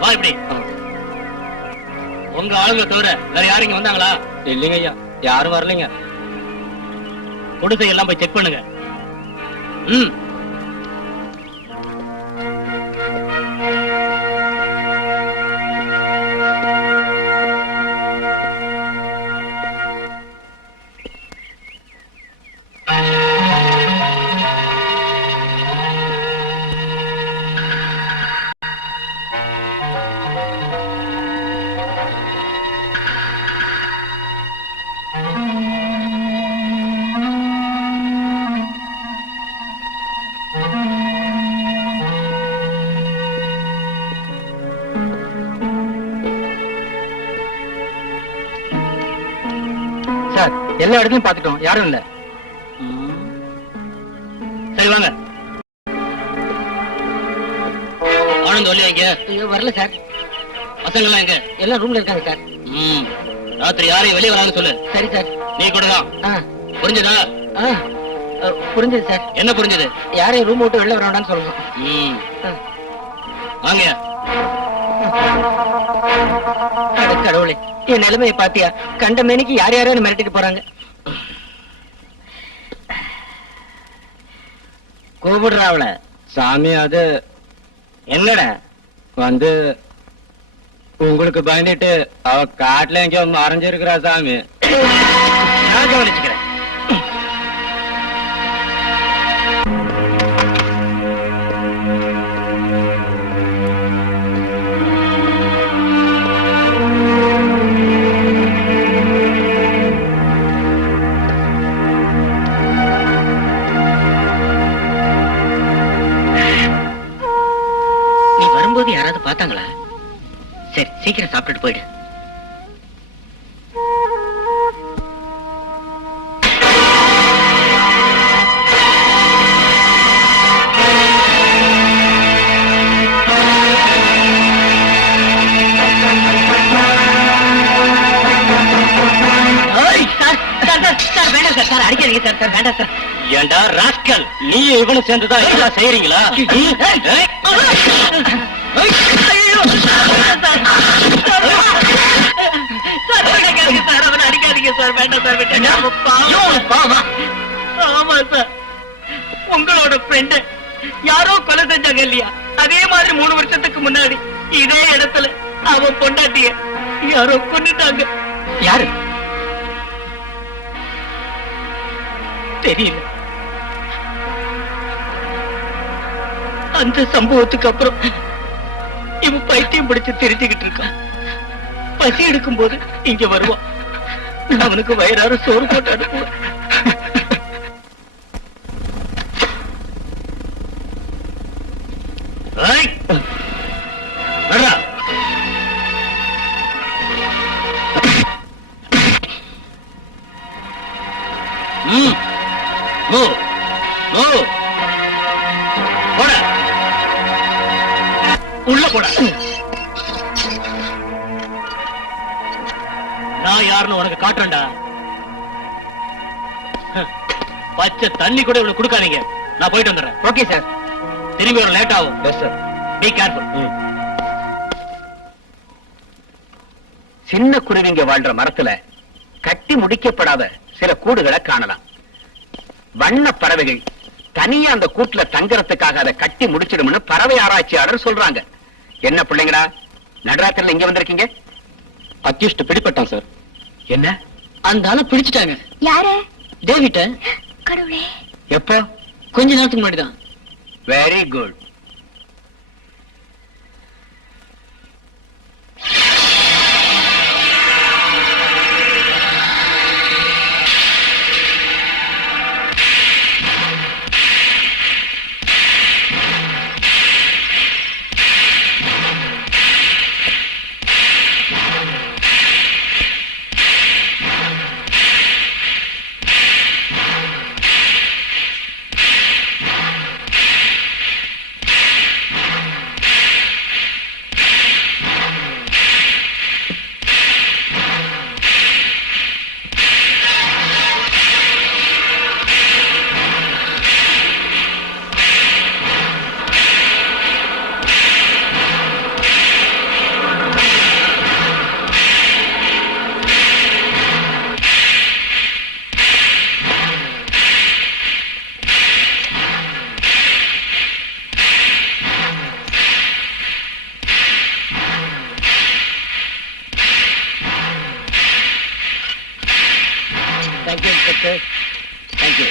வா இப்படி. உங்க ஆளுங்க தவிர வேற யாரும் இங்க வந்தாங்களா? இல்லைங்க ஐயா, யாரும் வரலைங்க. குடிசை எல்லாம் போய் செக் பண்ணுங்க. சார், எல்லா இடத்துலயும் பாத்துட்டோம், யாரும் இல்ல. சரி வாங்க. ஆனந்த் வரலையா இங்க? வரல சார். பசங்கள்லாம் எங்க? எல்லாம் ரூம்ல இருக்காங்க சார். ராத்திரி யாரையும் வெளியே வராங்க சொல்லு. சரி சார். நீ கொடுங்க. புரிஞ்சதா? புரிஞ்சது சார். என்ன புரிஞ்சது? யாரையும் ரூம் விட்டு வெளில வரான்னு சொல்லணும். வாங்க. கடவுளே, என் நிலைமையை பாத்தியா? கண்ட மேனிக்கு யார் யாரும் மிரட்டிட்டு போறாங்க. கூப்பிடுறாவள சாமி. அது என்னடா வந்து உங்களுக்கு பயந்துட்டு அவ காட்டுல எங்கேயோ மறைஞ்சிருக்கிறா சாமி. நான் கவனிச்சுக்கிறேன். யாராவது பார்த்தாங்களா? சரி, சீக்கிரம் சாப்பிட்டுட்டு போயிடு. அடிக்காதீங்க சார். சார் வேண்டாம் சார். ஏண்டா ராஸ்கல், நீ இவனும் சேர்ந்துதான் எல்லாம் செய்யறீங்களா? அடிக்காதீங்க சார். வேண்டாம் சார். ஆமா சார், உங்களோட ஃப்ரெண்ட் யாரோ கொலை செஞ்சாங்க இல்லையா? அதே மாதிரி 3 வருஷத்துக்கு முன்னாடி இதே இடத்துல அவன் பொண்டாட்டிய யாரோ கொண்டுட்டாங்க. யாரு? தெரியல. அந்த சம்பவத்துக்கு அப்புறம் இவன் பைத்தியம் பிடிச்சு தெரிஞ்சுக்கிட்டு இருக்கான். பசி எடுக்கும் போது இங்க வருவான். அவனுக்கு வயிறார சோறு போட்டு அனுப்புவான். உள்ள போட. நான் யாருன்னு உனக்கு காட்டுறேன்டா. பச்சை தண்ணி கூட இவனுக்கு கொடுக்காதீங்க. நான் போயிட்டு வந்துடுறேன். Okay sir. திரும்பி ஒரு லேட் ஆகும். Yes sir. Be careful. சின்ன குருவிங்க வாழ்ற மரத்துல கட்டி முடிக்கப்படாத சில கூடுகளை காணலாம். வண்ண பறவைகள் தனியா அந்த கூட்டுல தங்கறதுக்காக அதை கட்டி முடிச்சிடும்னு பறவை ஆராய்ச்சியாளர் சொல்றாங்க. என்ன பிள்ளைங்கடா நடராத்திரில இங்க வந்திருக்கீங்க? அக்யூஸ்ட் பிடிபட்டான் சார். என்ன? அந்த ஆளை பிடிச்சிட்டாங்க. யாரு? டேவிட்ட. கடவுளே. எப்போ? கொஞ்ச நேரத்துக்கு முன்னாடி தான். Very good. Thank you inspector. Thank you.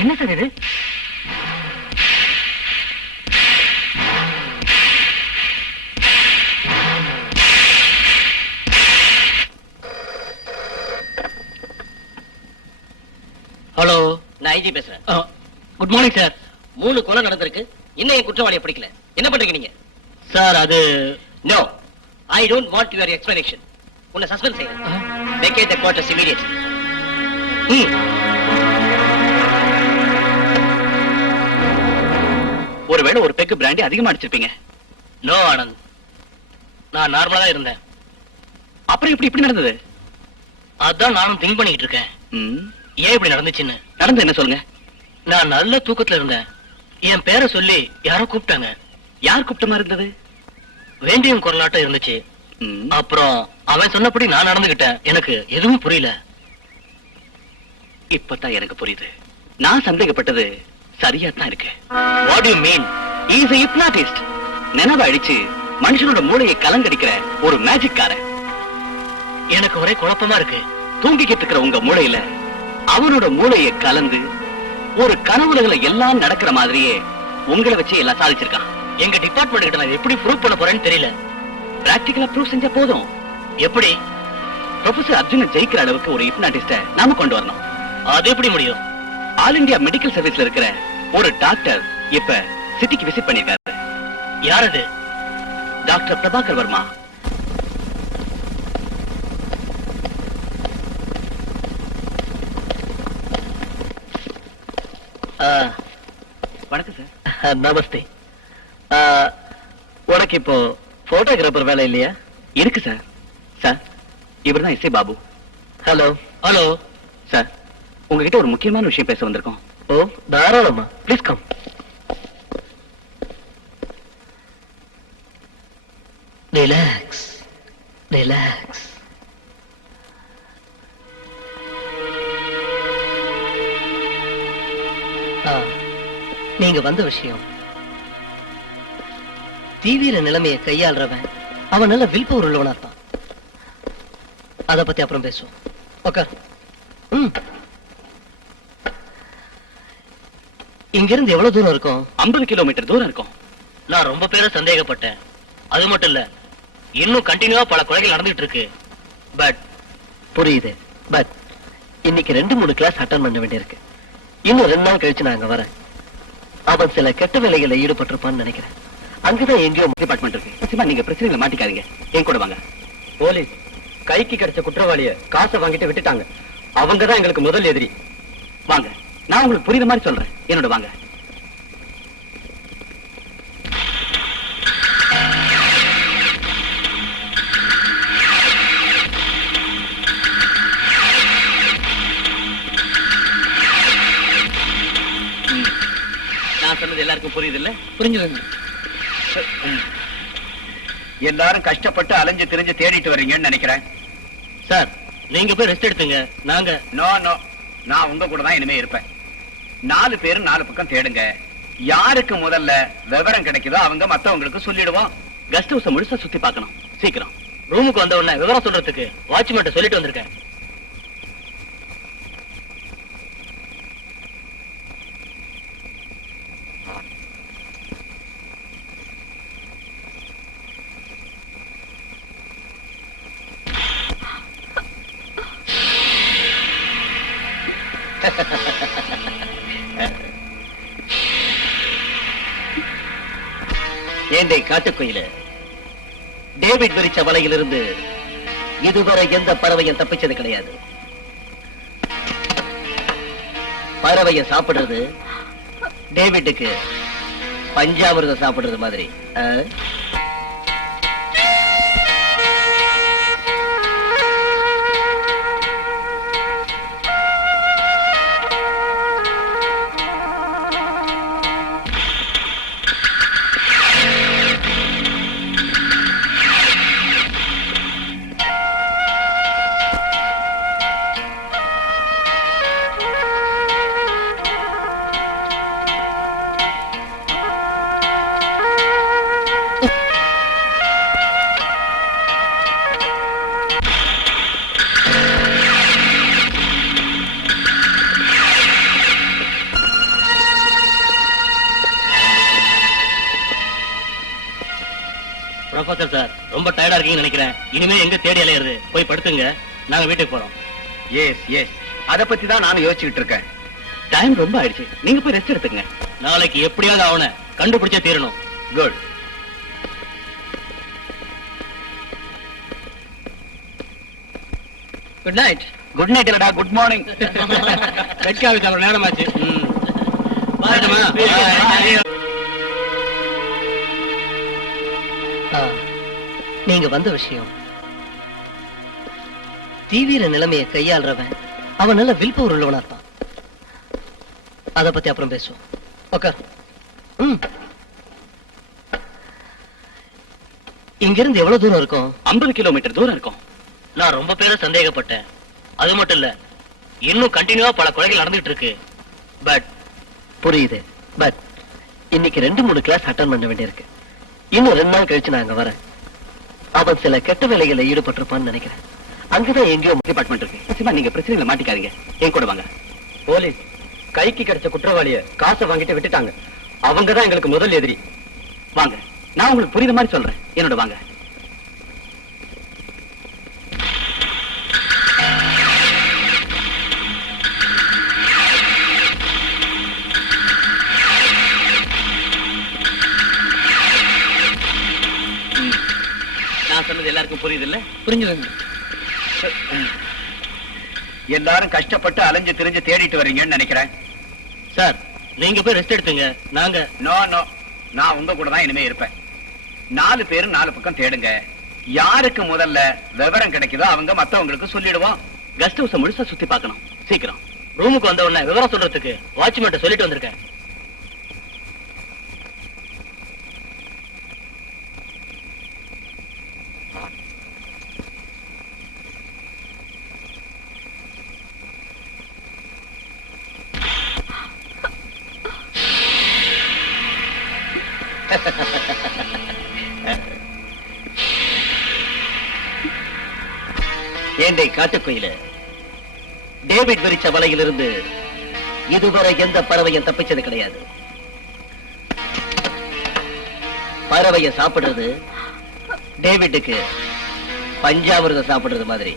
என்ன சார் இது? ஹலோ, நான் ஐஜி பேசுறேன். Good morning sir. 3 கொலை நடந்திருக்கு. இன்னும் என் குற்றவாளியை பிடிக்கல. என்ன பண்றீங்க நீங்க? சார் அது no, I don't want your explanation. உன்னை சஸ்பெண்ட் செய்யறேன். Vacate the quarters immediately. ஒருவேளை ஒரு பெக்கு பிராண்டி அதிகமா அடிச்சிருப்பீங்க. நோ ஆனந்த், நான் நார்மலா தான் இருந்தேன். அப்புறம் இப்படி நடந்தது? அதான் நானும் திங்க் பண்ணிட்டு இருக்கேன். ஏன் இப்படி நடந்துச்சுன்னு. நடந்து என்ன சொல்லுங்க. நான் நல்ல தூக்கத்துல இருந்தேன். என் பேரை சொல்லி யாரோ கூப்பிட்டாங்க. யார் கூப்பிட்ட மாதிரி இருந்தது? வேண்டியன் குரலாட்டம் இருந்துச்சு. அப்புறம் அவன் சொன்னபடி நான் நடந்துகிட்டேன். எனக்கு எதுவும் புரியல. இப்பதான் எனக்கு புரியுது. நான் சந்தேகப்பட்டது சரியா தான் இருக்கு. What you mean? Is a hypnotist. நினைவு அடிச்சு மனுஷனோட மூளையை கலங்கடிக்கிற ஒரு மேஜிக்காரன். எனக்கு ஒரே குழப்பமா இருக்கு. தூங்கிக்கிட்டு இருக்கிற உங்க மூளையில அவனோட மூளையை கலந்து ஒரு கனவுல எல்லாம் நடக்கிற மாதிரியே உங்களை வச்சு எல்லாம் சாதிச்சிருக்கான். எங்க டிபார்ட்மெண்ட் கிட்ட நான் எப்படி ப்ரூவ் பண்ண போறேன்னு தெரியல. பிராக்டிகலா ப்ரூவ் செஞ்சா போதும். எப்படி? ப்ரொஃபசர் அர்ஜுன ஜெயிக்கிற அளவுக்கு ஒரு ஹிப்னாட்டிஸ்ட நாம கொண்டு வரணும். அது எப்படி முடியும்? ஆல் இந்தியா மெடிக்கல் சர்வீஸ்ல இருக்கிற ஒரு டாக்டர் இப்ப சிட்டிக்கு விசிட் பண்ணிருக்காரு. யார் அது? டாக்டர் பிரபாகர் வர்மா. வணக்கம் சார். நமஸ்தே. உனக்கு இப்போ போட்டோகிராஃபர் வேலை இல்லையா? இருக்கு சார். சார், இவர்தான் S. Babu. Hello. Hello sir, உங்ககிட்ட ஒரு முக்கியமான விஷயம் பேச வந்திருக்கோம். ஓ, தாராளமா. Please come. Relax, relax. நீங்க வந்த விஷயம், தீவிர நிலைமையை கையாள்றவன் அவன் நல்ல வில் பவர் உள்ளவனா இருப்பான். அத பத்தி அப்புறம் பேசுவோம். ஓகே. இங்க இருந்து எவ்வளவு தூரம் இருக்கும்? 50 கிலோமீட்டர் தூரம் இருக்கும். நான் ரொம்ப பேரை சந்தேகப்பட்டேன். அது மட்டும் இல்ல, இன்னும் கண்டினியூவா பல கொலைகள் நடந்துட்டு இருக்கு. பட் புரியுது. பட் இன்னைக்கு 2-3 கிளாஸ் அட்டன் பண்ண வேண்டியிருக்கு. இன்னும் 2 நாள் கழிச்சு நான் அங்க வரேன். அவன் சில கெட்ட வேலைகளை ஈடுபட்டிருப்பான்னு நினைக்கிறேன். அங்கதான் எங்கேயோ டிபார்ட்மெண்ட் இருக்கு. நிச்சயமா நீங்க பிரச்சனைகளை மாட்டிக்காதீங்க. என் கூட வாங்க. போலீஸ் கைக்கு கிடைச்ச குற்றவாளிய காசை வாங்கிட்டு விட்டுட்டாங்க. அவங்கதான் எங்களுக்கு முதல் எதிரி. வாங்க, நான் உங்களுக்கு புரியுற மாதிரி சொல்றேன். என்னோட வாங்க. நான் சொன்னது எல்லாருக்கும் புரியுது இல்ல? புரிஞ்சுதுங்க. எல்லாரும் கஷ்டப்பட்டு அலைஞ்சு திரிஞ்சு தேடிட்டு வர்றீங்கன்னு நினைக்கிறேன். சார், நீங்க போய் ரெஸ்ட் எடுத்துங்க. நாங்க நோ நோ, நான் உங்க கூட தான் இனிமே இருப்பேன். 4 பேரும் 4 பக்கம் தேடுங்க. யாருக்கு முதல்ல விவரம் கிடைக்குதோ அவங்க மத்தவங்களுக்கு சொல்லிடுவோம். கெஸ்ட் ஹவுஸ் முழுசா சுத்தி பார்க்கணும். சீக்கிரம். ரூமுக்கு வந்த உடனே விவரம் சொல்றதுக்கு வாட்ச்மேன் சொல்லிட்டு வந்திருக்கேன். ஏண்டை காட்டுக்குயில, டேவிட் விரிச்ச வலையிலிருந்து இதுவரை எந்த பறவையும் தப்பிச்சது கிடையாது. பறவைய சாப்பிடுறது டேவிட்டுக்கு பஞ்சாமிர்தம் சாப்பிடுறது மாதிரி. ப்ரொஃபசர் சார், ரொம்ப டயர்டா இருக்கீங்கன்னு நினைக்கிறேன். இனிமே எங்க தேடி அலையிறது? போய் படுத்துங்க. நாங்க வீட்டுக்கு போறோம். எஸ் எஸ், அத பத்தி தான் நானும் யோசிச்சுட்டு இருக்கேன். டைம் ரொம்ப ஆயிடுச்சு. நீங்க போய் ரெஸ்ட் எடுத்துங்க. நாளைக்கு எப்படியாவது அவனை கண்டுபிடிச்சே தீரணும். Good. Good night. Good night இல்லடா, குட் மார்னிங். பெட் காஃபி சாப்பிட நேரமாச்சு. நீங்க வந்த விஷயம், தீவிர நிலைமையை கையாள்றவன் அவன் நல்ல வில் பவர் உள்ளவனா இருப்பான். அத பத்தி அப்புறம் பேசுவோம். ஓகே. இங்க இருந்து எவ்வளவு தூரம் இருக்கும்? 50 கிலோமீட்டர் தூரம் இருக்கும். நான் ரொம்ப பேரை சந்தேகப்பட்டேன். அது மட்டும் இல்ல, இன்னும் கண்டினியூவா பல கொலைகள் நடந்துட்டு இருக்கு. பட் புரியுது. பட் இன்னைக்கு 2-3 கிளாஸ் அட்டன் பண்ண வேண்டியிருக்கு. இன்னும் 2 நாள் கழிச்சு நான் அங்க வரேன். அவன் சில கெட்ட வேலைகளை ஈடுபட்டிருப்பான்னு நினைக்கிறேன். அங்கதான் எங்கேயோ டிபார்ட்மெண்ட் இருக்கு. நிச்சயமா நீங்க பிரச்சனைகளை மாட்டிக்காதீங்க. என் கூட வாங்க. போலீஸ் கைக்கு கிடைச்ச குற்றவாளிய காசை வாங்கிட்டு விட்டுட்டாங்க. அவங்கதான் எங்களுக்கு முதல் எதிரி. வாங்க, நான் உங்களுக்கு புரியுற மாதிரி சொல்றேன். என்னோட வாங்க. நான் சொன்னது எல்லாருக்கும் புரியுது இல்ல? புரிஞ்சுதுங்க. எல்லாரும் கஷ்டப்பட்டு அலைஞ்சு திரிஞ்சு தேடிட்டு வர்றீங்கன்னு நினைக்கிறேன். சார், நீங்க போய் ரெஸ்ட் எடுத்துங்க. நாங்க நோ நோ, நான் உங்க கூட தான் இனிமே இருப்பேன். 4 பேரும் 4 பக்கம் தேடுங்க. யாருக்கு முதல்ல விவரம் கிடைக்குதோ அவங்க மத்தவங்களுக்கு சொல்லிடுவோம். கெஸ்ட் ஹவுஸ் முழுசா சுத்தி பார்க்கணும். சீக்கிரம். ரூமுக்கு வந்த உடனே விவரம் சொல்றதுக்கு வாட்ச்மேன் சொல்லிட்டு வந்திருக்கேன். ஏண்டை காட்டுக்குயில, டேவிட் விரிச்ச வலையிலிருந்து இதுவரை எந்த பறவையும் தப்பிச்சது கிடையாது. பறவைய சாப்பிடுறது டேவிட்டுக்கு பஞ்சாமிர்தம் சாப்பிடுறது மாதிரி.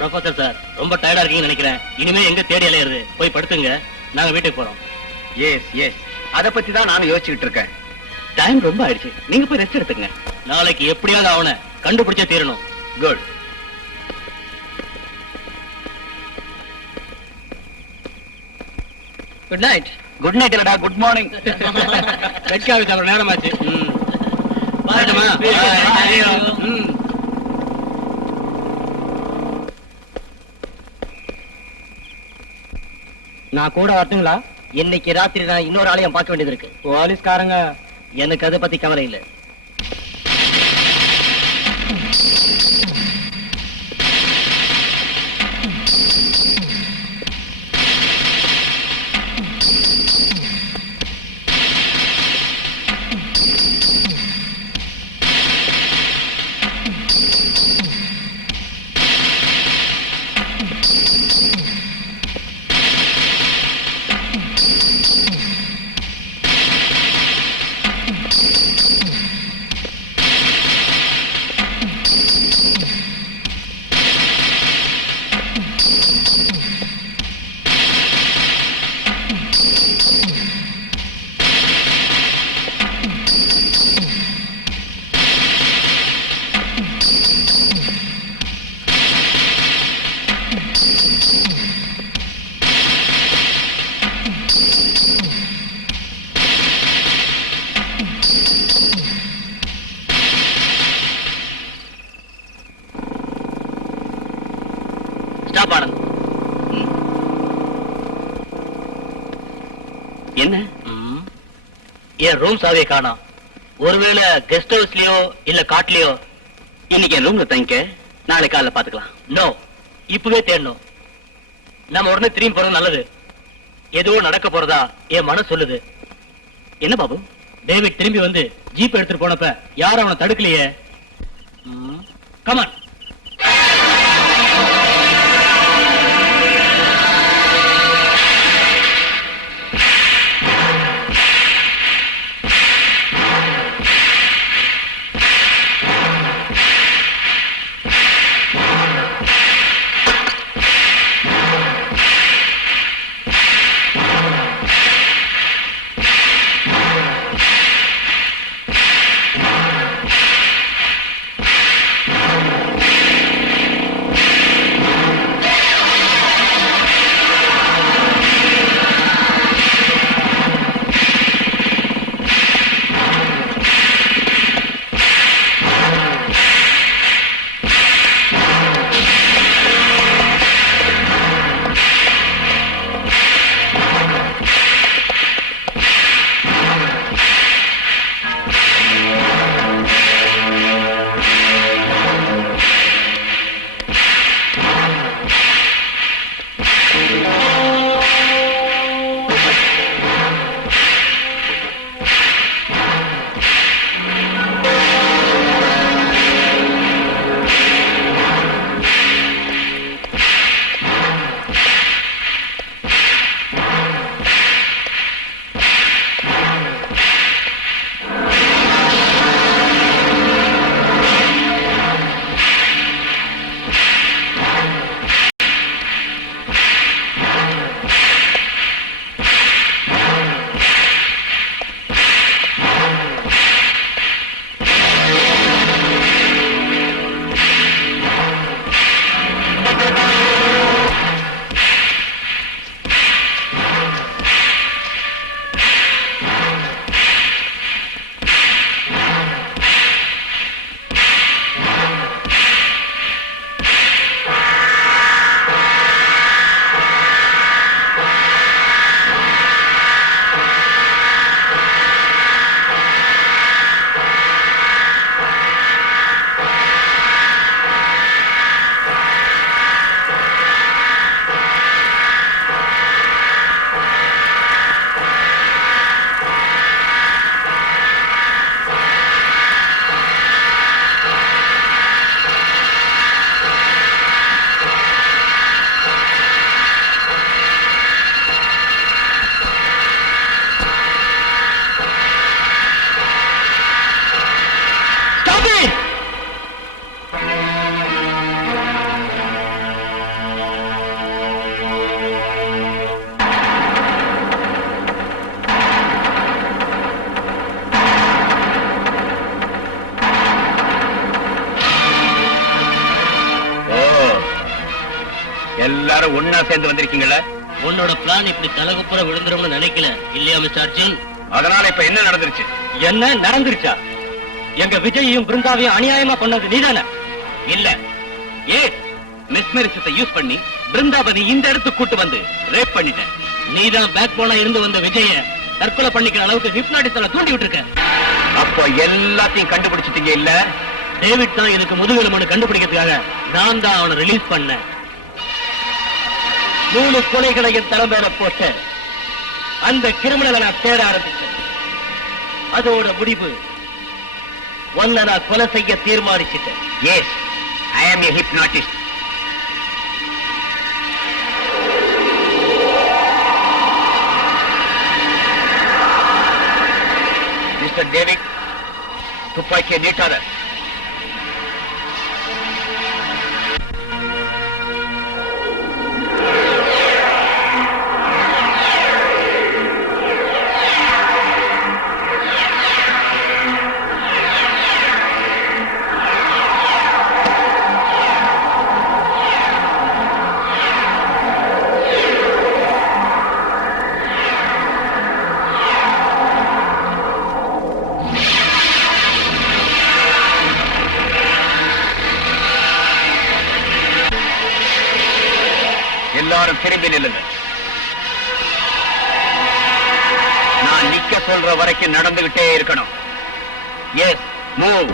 ப்ரொஃபசர் சார், ரொம்ப டயர்டா இருக்கீங்கன்னு நினைக்கிறேன். இனிமே எங்க தேடி அலையிறது? போய் படுத்துங்க, நாங்க வீட்டுக்கு போறோம். எஸ் எஸ், அத பத்தி தான் நானும் யோசிச்சுட்டு இருக்கேன். டைம் ரொம்ப ஆயிடுச்சு, நீங்க போய் ரெஸ்ட் எடுத்துங்க. நாளைக்கு எப்படியாவது அவனை கண்டுபிடிச்சே தீரணும். Good. Good night. Good night இல்லடா, குட் மார்னிங். வெட்க ஆகுது, அப்புறம் நேரமாச்சு. நான் கூட வரட்டுங்களா? இன்னைக்கு ராத்திரி நான் இன்னொரு ஆலயம் பார்க்க வேண்டியது இருக்கு. போலீஸ்காரங்க எனக்கு அதை பத்தி கவலை இல்லை. ஸ்டாப் ஆனந்த். என்ன? என் ரூம் சாவியை காணோம். ஒருவேளை கெஸ்ட் ஹவுஸ்லயோ இல்ல காட்லயோ. இன்னைக்கு என் ரூம்ல தங்கிக்க, நாளை காலைல பாத்துக்கலாம். நோ, இப்பவே தேடணும். நம்ம உடனே திரும்பி போறது நல்லது. ஏதோ நடக்க போறதா என் மனசு சொல்லுது. என்ன பாபு? டேவிட் திரும்பி வந்து ஜீப் எடுத்துட்டு போனப்ப யாரும் அவனை தடுக்கலையே. கமான். ஒன்னா சேர்ந்து வந்திருக்கீங்களா? உன்னோட பிளான் இப்படி தலகுப்புற விழுந்துரும்னு நினைக்கல இல்லையா மிஸ்டர் அர்ஜுன்? அதனால இப்ப என்ன நடந்துருச்சு? என்ன நடந்துருச்சா? எங்க விஜயையும் பிருந்தாவையும் அநியாயமா பண்ணது நீதானே? இல்ல, ஏ மிஸ்மரிசத்தை யூஸ் பண்ணி பிருந்தாவதி இந்த இடத்துக்கு கூட்டு வந்து ரேப் பண்ணிட்டேன். நீதான் பேக் போனா இருந்து வந்த விஜய தற்கொலை பண்ணிக்கிற அளவுக்கு ஹிப்னாட்டிஸால தூண்டி விட்டுருக்க. அப்போ எல்லாத்தையும் கண்டுபிடிச்சிட்டீங்க இல்ல? டேவிட் தான் எனக்கு முதுகெலும்பு கண்டுபிடிக்கிறதுக்காக நான் தான் அவனை ரிலீஸ் பண்ணேன். 3 கொலைகளை என் தலைமையில போட்ட அந்த கிரிமினலை நான் தேட ஆரம்பிச்சேன். அதோட முடிவு ஒன்ன நான் கொலை செய்ய தீர்மானிச்சிட்டேன். எஸ், ஐ ஆம் ஏ ஹிப்னாட்டிஸ்ட். மிஸ்டர் டேவிட், துப்பாக்கியை நீட்டாத. எல்லாரும் திரும்பி நில்லுங்க. நான் நிக்க சொல்ற வரைக்கும் நடந்துகிட்டே இருக்கணும். Yes, move.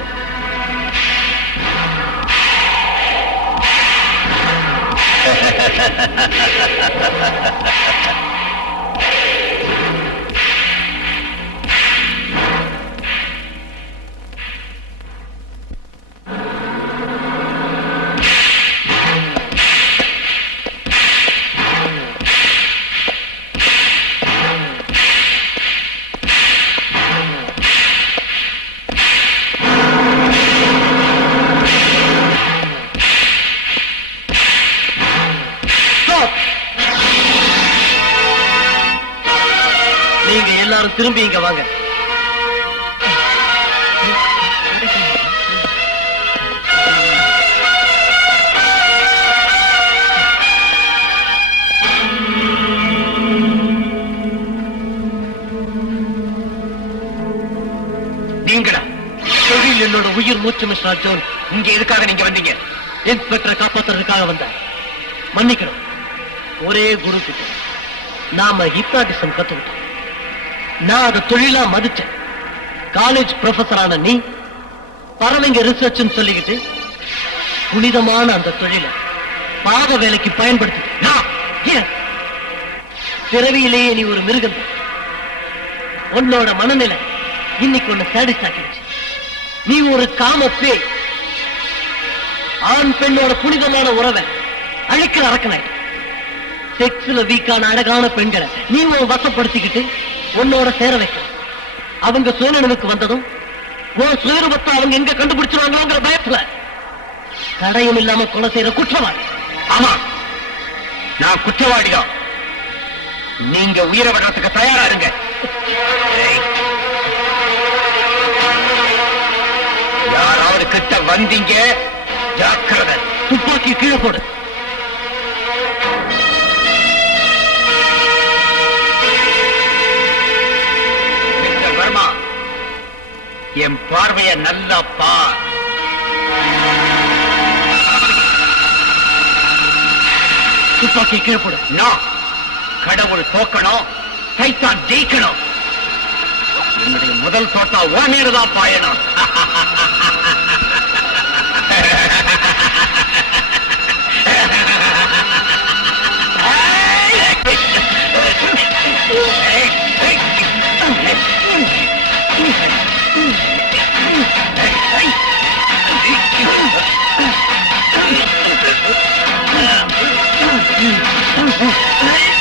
நீங்க எல்லாரும் திரும்பி இங்க வாங்க. நீங்களா? தொழில் என்னோட உயிர் மூச்சு மிஸ்டர் அர்ஜுன். இங்க எதுக்காக நீங்க வந்தீங்க? இன்ஸ்பெக்டரை காப்பாத்துறதுக்காக வந்தேன். மன்னிக்கணும். ஒரே குரு கிட்ட நாம ஹிப்னாட்டிசம் கத்துக்கிட்டோம். நான் அதை தொழிலா மதிச்சேன். காலேஜ் ப்ரொஃபஸரான நீ பரவங்க ரிசர்ச் சொல்லிக்கிட்டு புனிதமான அந்த தொழிலை பாவ வேலைக்கு பயன்படுத்தி பிறவியிலேயே நீ ஒரு மிருகம். உன்னோட மனநிலை இன்னைக்கு ஒண்ணு சாடிஸ்ட் ஆக்கிடுச்சு. நீ ஒரு காம பேய். ஆண் பெண்ணோட புனிதமான உறவை அழிக்கிற அரக்கனாய். செக்ஸ்ல வீக்கான அழகான பெண்களை நீ உன் வசப்படுத்திக்கிட்டு உன்னோட சேர வைக்க. அவங்க சுயநினைவுக்கு வந்ததும் உன் சுயரூபத்தை அவங்க எங்க கண்டுபிடிச்சிருவாங்களோங்கிற பயத்துல தடயம் இல்லாம கொலை செய்யற குற்றவாளி. ஆமா, நான் குற்றவாளிதான். நீங்க உயிரை விடுறதுக்கு தயாரா இருங்க. யாராவது கிட்ட வந்தீங்க ஜாக்கிரதை. துப்பாக்கி கீழே போடு. மிஸ்டர் வர்மா, என் பார்வைய நல்லா பார். துப்பாக்கி கீழே போடு. நான் கடவுள் தோக்கணும், சைத்தான் ஜெயிக்கணும். என்னுடைய முதல் தோட்டா ஓனேருதான் பாயணும். Hey!